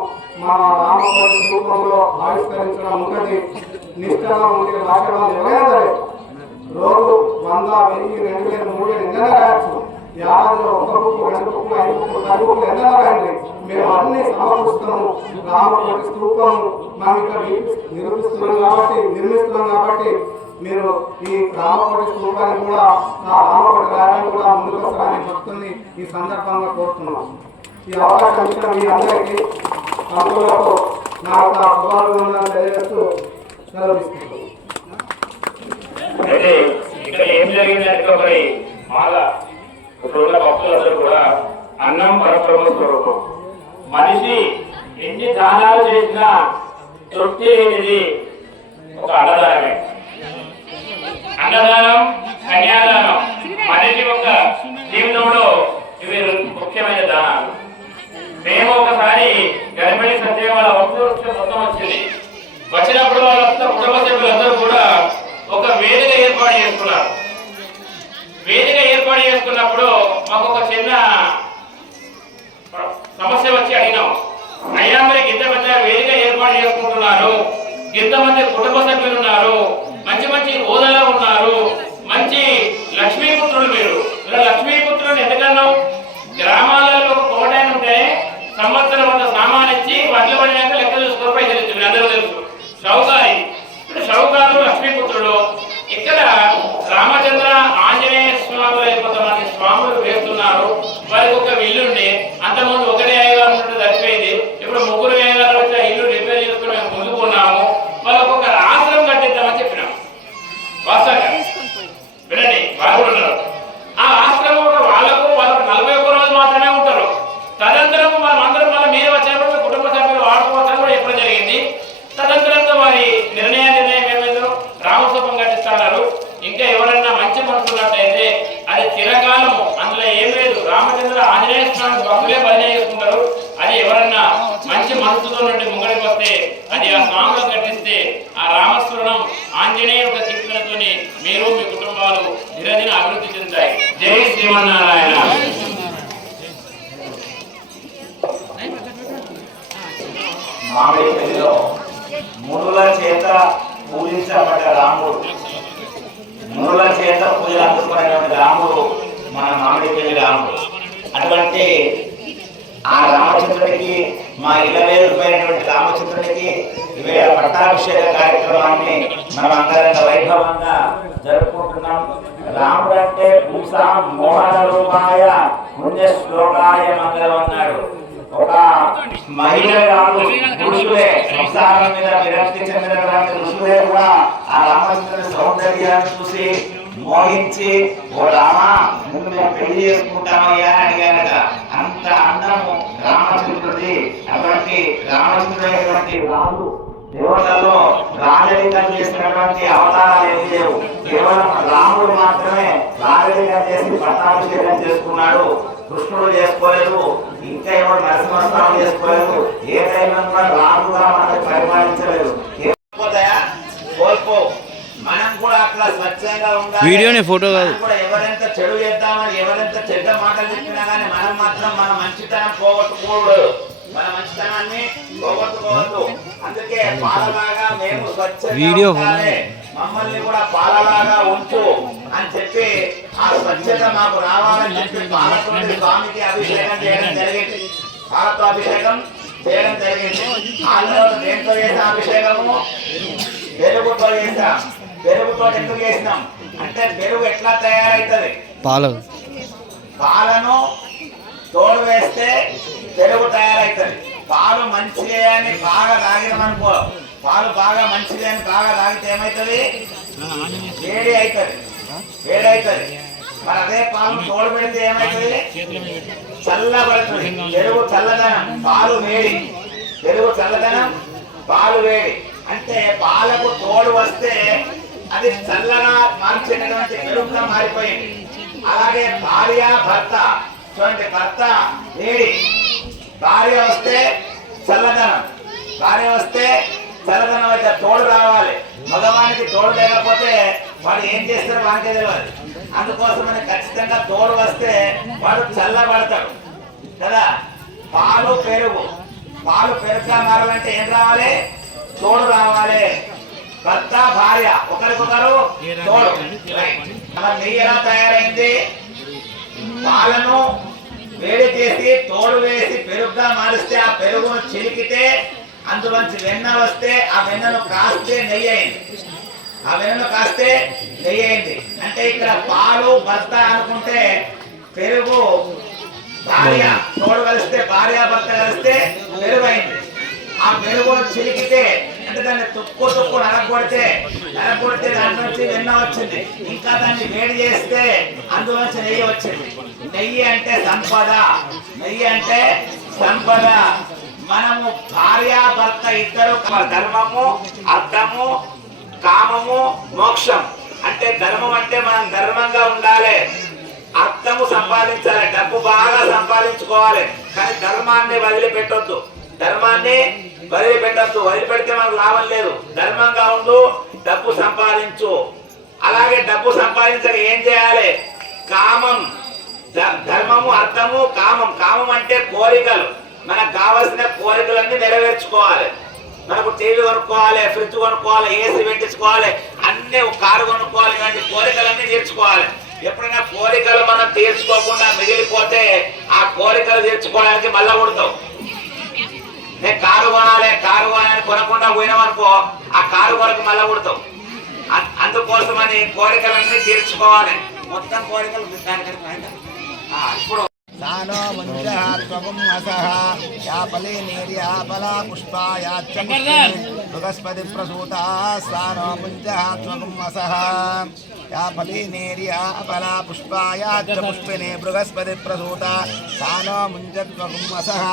మన రామకోటి స్తూపంలో ఆవిష్కరించడం ఉంటుంది. నిష్ఠగా ఉండి రాసే వాళ్ళు ఎవరైనా సరే రోజు 100, 1000, 2000, 3000 ఎంతైనా రాయచ్చు. ఏడాదిలో 1 బుక్, 2 బుక్, 5 బుక్, 10 బుక్లు ఎంతైనా రాయండి. మేము అన్ని సమకూరుస్తాము. రామకోటి స్తూపం మనం ఇక్కడ నిర్మిస్తున్నాం కాబట్టి మీరు ఈ రామకోటి స్తూపాన్ని కూడా రామకోటి రాయడానికి కూడా ముందుకు వస్తారని భక్తుల్ని ఈ సందర్భంగా కోరుతున్నాం. ఈ అవకాశం ఇచ్చిన మీ అందరికీ భక్తులకు నా యొక్క శుభాకాంక్షలు తెలియజేస్తూ సెలవుస్తున్నాను. అయితే ఇక్కడ ఏం జరిగిందంటే మరి మాలా ఇప్పుడున్న భక్తులందరూ కూడా అన్నం పరబ్రహ్మ స్వరూపం. మనిషి ఎన్ని దానాలు చేసినా తృప్తి లేనిది ఒక అన్నదానమే. అన్నదానం, కన్యాదానం మనిషి యొక్క జీవితంలో ఇవి ముఖ్యమైన దానాలు. మేము ఒకసారి గర్భిణీ సత్య వాళ్ళ వంశవృక్షం మొత్తం వచ్చింది. వచ్చినప్పుడు వాళ్ళంతా కుటుంబ సభ్యులందరూ కూడా ఒక వేదిక ఏర్పాటు చేసుకున్నారు. వేదిక ఏర్పాటు చేసుకున్నప్పుడు మాకు ఒక చిన్న సమస్య వచ్చి అడిగినాం, అయ్యా మరి ఇంత పెద్ద వేదిక ఏర్పాటు చేసుకుంటున్నారు, ఇంతమంది కుటుంబ సభ్యులు ఉన్నారు, మంచి మంచి హోదాలో ఉన్నారు, మంచి లక్ష్మీపుత్రులు మీరు లక్ష్మీపుత్రులను ఎందుకన్నాం? గ్రామాలలో ఒక కోటైన ఉంటే సంవత్సరం అంత సామాన్ ఇచ్చి వడ్లు పడినాక లెక్క చూసుకొని పైసలు ఇచ్చింది, అందరూ తెలుసు. షౌకారి షౌకారు లక్ష్మీపుత్రుడు. ఇక్కడ రామచంద్ర ఆంజనేయ స్వాముల కొంతమంది స్వాములు వేస్తున్నారు. వారికి ఒక ఇల్లుండి అంతకుముందు ఒకటే అయ్యగారు ఉన్నట్టు సరిపోయింది. ఇప్పుడు 3 అయ్యగారు వచ్చి ఇల్లు రిపేర్ చేసుకుని మేము ముందుకున్నాము. వాళ్ళకు ఒక ఆశ్రమం కట్టిద్దామని చెప్పినాం. వాస్తవంగా వినండి, వారు ఉన్నారు. ఆ ఆశ్రమం వాళ్ళకు 41 రోజు మాత్రమే ఉంటారు. తదనంతరం మనం అందరం మళ్ళీ మీరు వచ్చినప్పుడు కుటుంబ సభ్యులు వాడుకోవచ్చని కూడా చెప్పడం జరిగింది. తదనంతరంగా వారి నిర్ణయం ఏమైందో రామస్వపం కట్టిస్తున్నారు. ఇంకా ఎవరన్నా మంచి మనసున్నట్టయితే అది చిరకాలము, అందులో ఏం లేదు. రామచంద్ర ఆంజనేయ స్వామి భక్తులే భజన చేసుకుంటారు. అది ఎవరన్నా మంచి మనసుతో నుండి ముంగడికి వస్తే అది ఆ స్వామిలో కట్టిస్తే ఆ రామస్వరణం ఆంజనేయ యొక్క కీర్తనతో మీరు మీ కుటుంబాలు దినదిన అభివృద్ధి చెందుతాయి. జై శ్రీమన్నారాయణ. మామిడిపల్లిలో మునుల చేత పూజించబడ్డ రాముడు, మునుల చేత పూజలు అందుకున్నటువంటి రాముడు మన మామిడిపల్లి రాముడు. అటువంటి ఆ రామచంద్రుడికి, మా ఇళ్ళవేరుపోయినటువంటి రామచంద్రుడికి ఇవేళ పట్టాభిషేక కార్యక్రమాన్ని మనం అంగరంగ వైభవంగా జరుపుకుంటున్నాం. రాముడు అంటే పుంసాం మోహన రూపాయ పుణ్య శ్లోకాయ మంగళం అన్నాడు. ఒక మహిళ కాదు, పురుషులే సంసారం మీద విరక్తి చెందినటువంటి ఋషులే కూడా ఆ రామచంద్రుడి సౌందర్యాన్ని చూసి మోహించి, ఓ రామా ముందు మేము పెళ్లి చేసుకుంటామయ్యా అని అడిగానట. అంత అందము రామచంద్రుడి. అటువంటి రామచంద్రుడైనటువంటి రాజు దేవతల్లో రాజరికం చేసినటువంటి అవతారాలు ఏమీ లేవు. కేవలం రాముడు మాత్రమే రాజరికం చేసి పట్టాభిషేకం చేసుకున్నాడు. కృష్ణుడు చేసుకోలేదు, ఇంకా ఎవరు నరసింహస్వామి చేసుకోలేదు. ఏ టైంలో కూడా రాముడుగా మనకు పరిపాలించలేదు. కోల్పో మనం కూడా అట్లా స్వచ్ఛంగా ఉండాలి. వీడియోనే ఫోటో కాదు. మనం కూడా ఎవరెంత చెడు చేద్దామని ఎవరెంత చెడ్డ మాటలు చెప్పినా కానీ మనం మాత్రం మన మంచితనం పోగొట్టుకోకూడదు. మన మంచితనాన్ని పోగొట్టుకోవద్దు. అందుకే పాలలాగా మేము స్వచ్ఛంగా ఉండాలి, మమ్మల్ని కూడా పాలలాగా ఉంచు అని చెప్పి ఆ స్వచ్ఛత మాకు రావాలని చెప్పి పాలతోటి స్వామికి అభిషేకం చేయడం జరిగింది. పాలతో అభిషేకం చేయడం జరిగింది. ఆ తర్వాత దేంతో చేసిన అభిషేకము? పెరుగుతో చేసాం. పెరుగుతో ఎందుకు చేసినాం అంటే పెరుగు ఎట్లా తయారైతుంది? పాలను తోడు వేస్తే పెరుగు తయారైతుంది. పాలు మంచిదే అని బాగా తాగినామనుకో, పాలు బాగా మంచిదే అని బాగా తాగితే ఏమవుతుంది? వేడి అవుతుంది, వేడి అవుతుంది. మరి అదే పాలను తోడు పెడితే ఏమవుతుంది? చల్లబడుతుంది. పెరుగు చల్లదనం, పాలు వేడి. పెరుగు చల్లదనం, పాలు వేడి. అంటే పాలకు తోడు వస్తే అది చల్లగా మార్చినటువంటి పెరుగుగా మారిపోయింది. అలాగే భార్య భర్త చూడండి, భర్త వేడి, భార్య వస్తే చల్లదనం, భార్య వస్తే చల్లదనం అయితే తోడు రావాలి. మగవానికి తోడు లేకపోతే వాడు ఏం చేస్తారో వానికే తెలియదు. అందుకోసమని ఖచ్చితంగా తోడు వస్తే వాడు చల్లబడతాడు కదా. పాలు పెరుగు, పాలు పెరుగుగా మారాలంటే ఏం రావాలి? తోడు రావాలి. భర్త భార్య ఒకరికొకరు తోడు. నెయ్యి ఎలా తయారైంది? పాలను వేడి చేసి తోడు వేసి పెరుగుగా మారిస్తే ఆ పెరుగును చిలికితే అందులోంచి వెన్న వస్తే ఆ వెన్నను కాస్తే నెయ్యి అయింది. ఆ వెన్నను కాస్తే నెయ్యి అయింది. అంటే ఇక్కడ పాలు భర్త అనుకుంటే పెరుగు భార్య తోడు కలిస్తే, భార్య భర్త కలిస్తే పెరుగు అయింది. ఆ పెరుగును చిలికితే అంటే దాన్ని తుక్కు నరగొడితే దాంట్లో నుంచి వెన్న వచ్చింది. ఇంకా దాన్ని వేడి చేస్తే అందులోంచి నెయ్యి వచ్చింది. నెయ్యి అంటే సంపద, నెయ్యి అంటే సంపద. మనము భార్యాభర్త ఇద్దరు ధర్మము, అర్థము, కామము, మోక్షం. అంటే ధర్మం అంటే మనం ధర్మంగా ఉండాలి, అర్థము సంపాదించాలి, డబ్బు బాగా సంపాదించుకోవాలి. కానీ ధర్మాన్ని వదిలిపెట్టొద్దు, ధర్మాన్ని వదిలిపెట్టద్దు. వదిలిపెడితే మనకు లాభం లేదు. ధర్మంగా ఉండు, డబ్బు సంపాదించు. అలాగే డబ్బు సంపాదించక ఏం చేయాలి? కామం, ధర్మము, అర్థము, కామం. కామం అంటే కోరికలు. మనకు కావలసిన కోరికలన్నీ నెరవేర్చుకోవాలి. మనకు టీవీ కొనుక్కోవాలి, ఫ్రిడ్జ్ కొనుక్కోవాలి, ఏసీ పెట్టించుకోవాలి, అన్ని కారు కొనుక్కోవాలి. ఇలాంటి కోరికలన్నీ తీర్చుకోవాలి. ఎప్పుడైనా కోరికలు మనం తీర్చుకోకుండా మిగిలిపోతే ఆ కోరికలు తీర్చుకోవడానికి మళ్ళా కొడతావు. నేను కారు కొనాలి, కారు కొనాలని కొనకుండా పోయినామనుకో ఆ కారు కొరకు మళ్ళా కొడతావు. అందుకోసమని కోరికలన్నీ తీర్చుకోవాలి. మొత్తం కోరికలు ఇప్పుడు బృహస్పతి ప్రసూత స్థానో ముంజాత్మగుమసః యా ఫలీనేర్యా ఫలా పుష్పాయాచ్చ పుష్పినే బృహస్పతి ప్రసూత స్థానో ముంజత్వగుమసః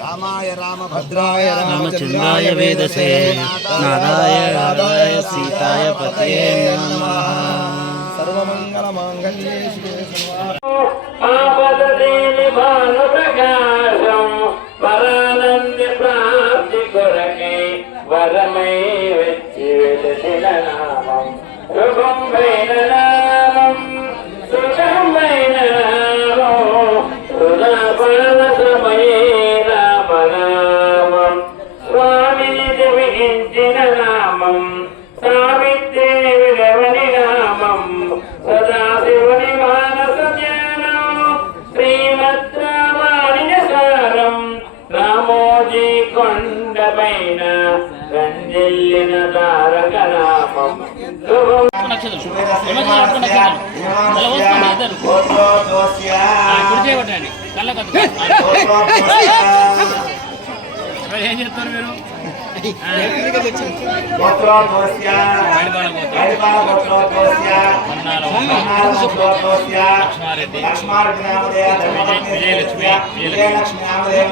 రామాయ రామభద్రాయ రామచంద్రాయ వేదసే నారాయణాయ సీతాయ పతయే నమః. సర్వమంగళమాంగళ్యే శివే ప్రకాశం పరానంది ప్రాప్తి కొరకై వరమై వచ్చి వెలసిన నామం శుభం వైన నామం సుఖం వైన నామం హృదయపరవశమయే రామనామం స్వామిని జపించిన నామం సావిత్రి విరవని నామం సదాశివుని మానస జ్ఞానం శ్రీమద్రామాయణ సారం రామోజీ కొండపైన రంజిల్లిన తారక నామం ఏం చెప్తారు మీరు? గోత్రోద్భవస్య లక్ష్మారెడ్డి లక్ష్మారెడ్డి నామధేయ ధర్మపత్ని విజయలక్ష్మి విజయలక్ష్మి నామధేయ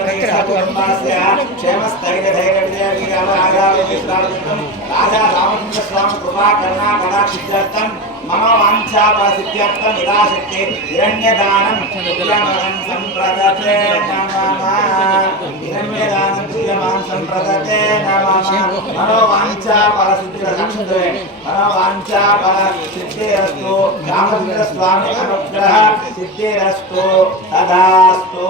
కుటుంబస్య క్షేమస్థైర్య ధైర్య విజయ వీరామ రాజావేశ్వరార్థం రాజా రామచంద్ర స్వామి కృపా కరుణా కటాక్షిత్యర్థం మనోవాంఛాప సిద్ధ్యర్థం యథాశక్తి హిరణ్యదానం ప్రియమాన్ సంప్రదతే నమః హిరణ్యదానం ప్రియమాన్ సంప్రదతే నమః మనోవాంఛాప సిద్ధిరస్తు మనోవాంఛాప సిద్ధిరస్తు రామచంద్ర స్వామి అనుగ్రహ సిద్ధిరస్తు తదాస్తు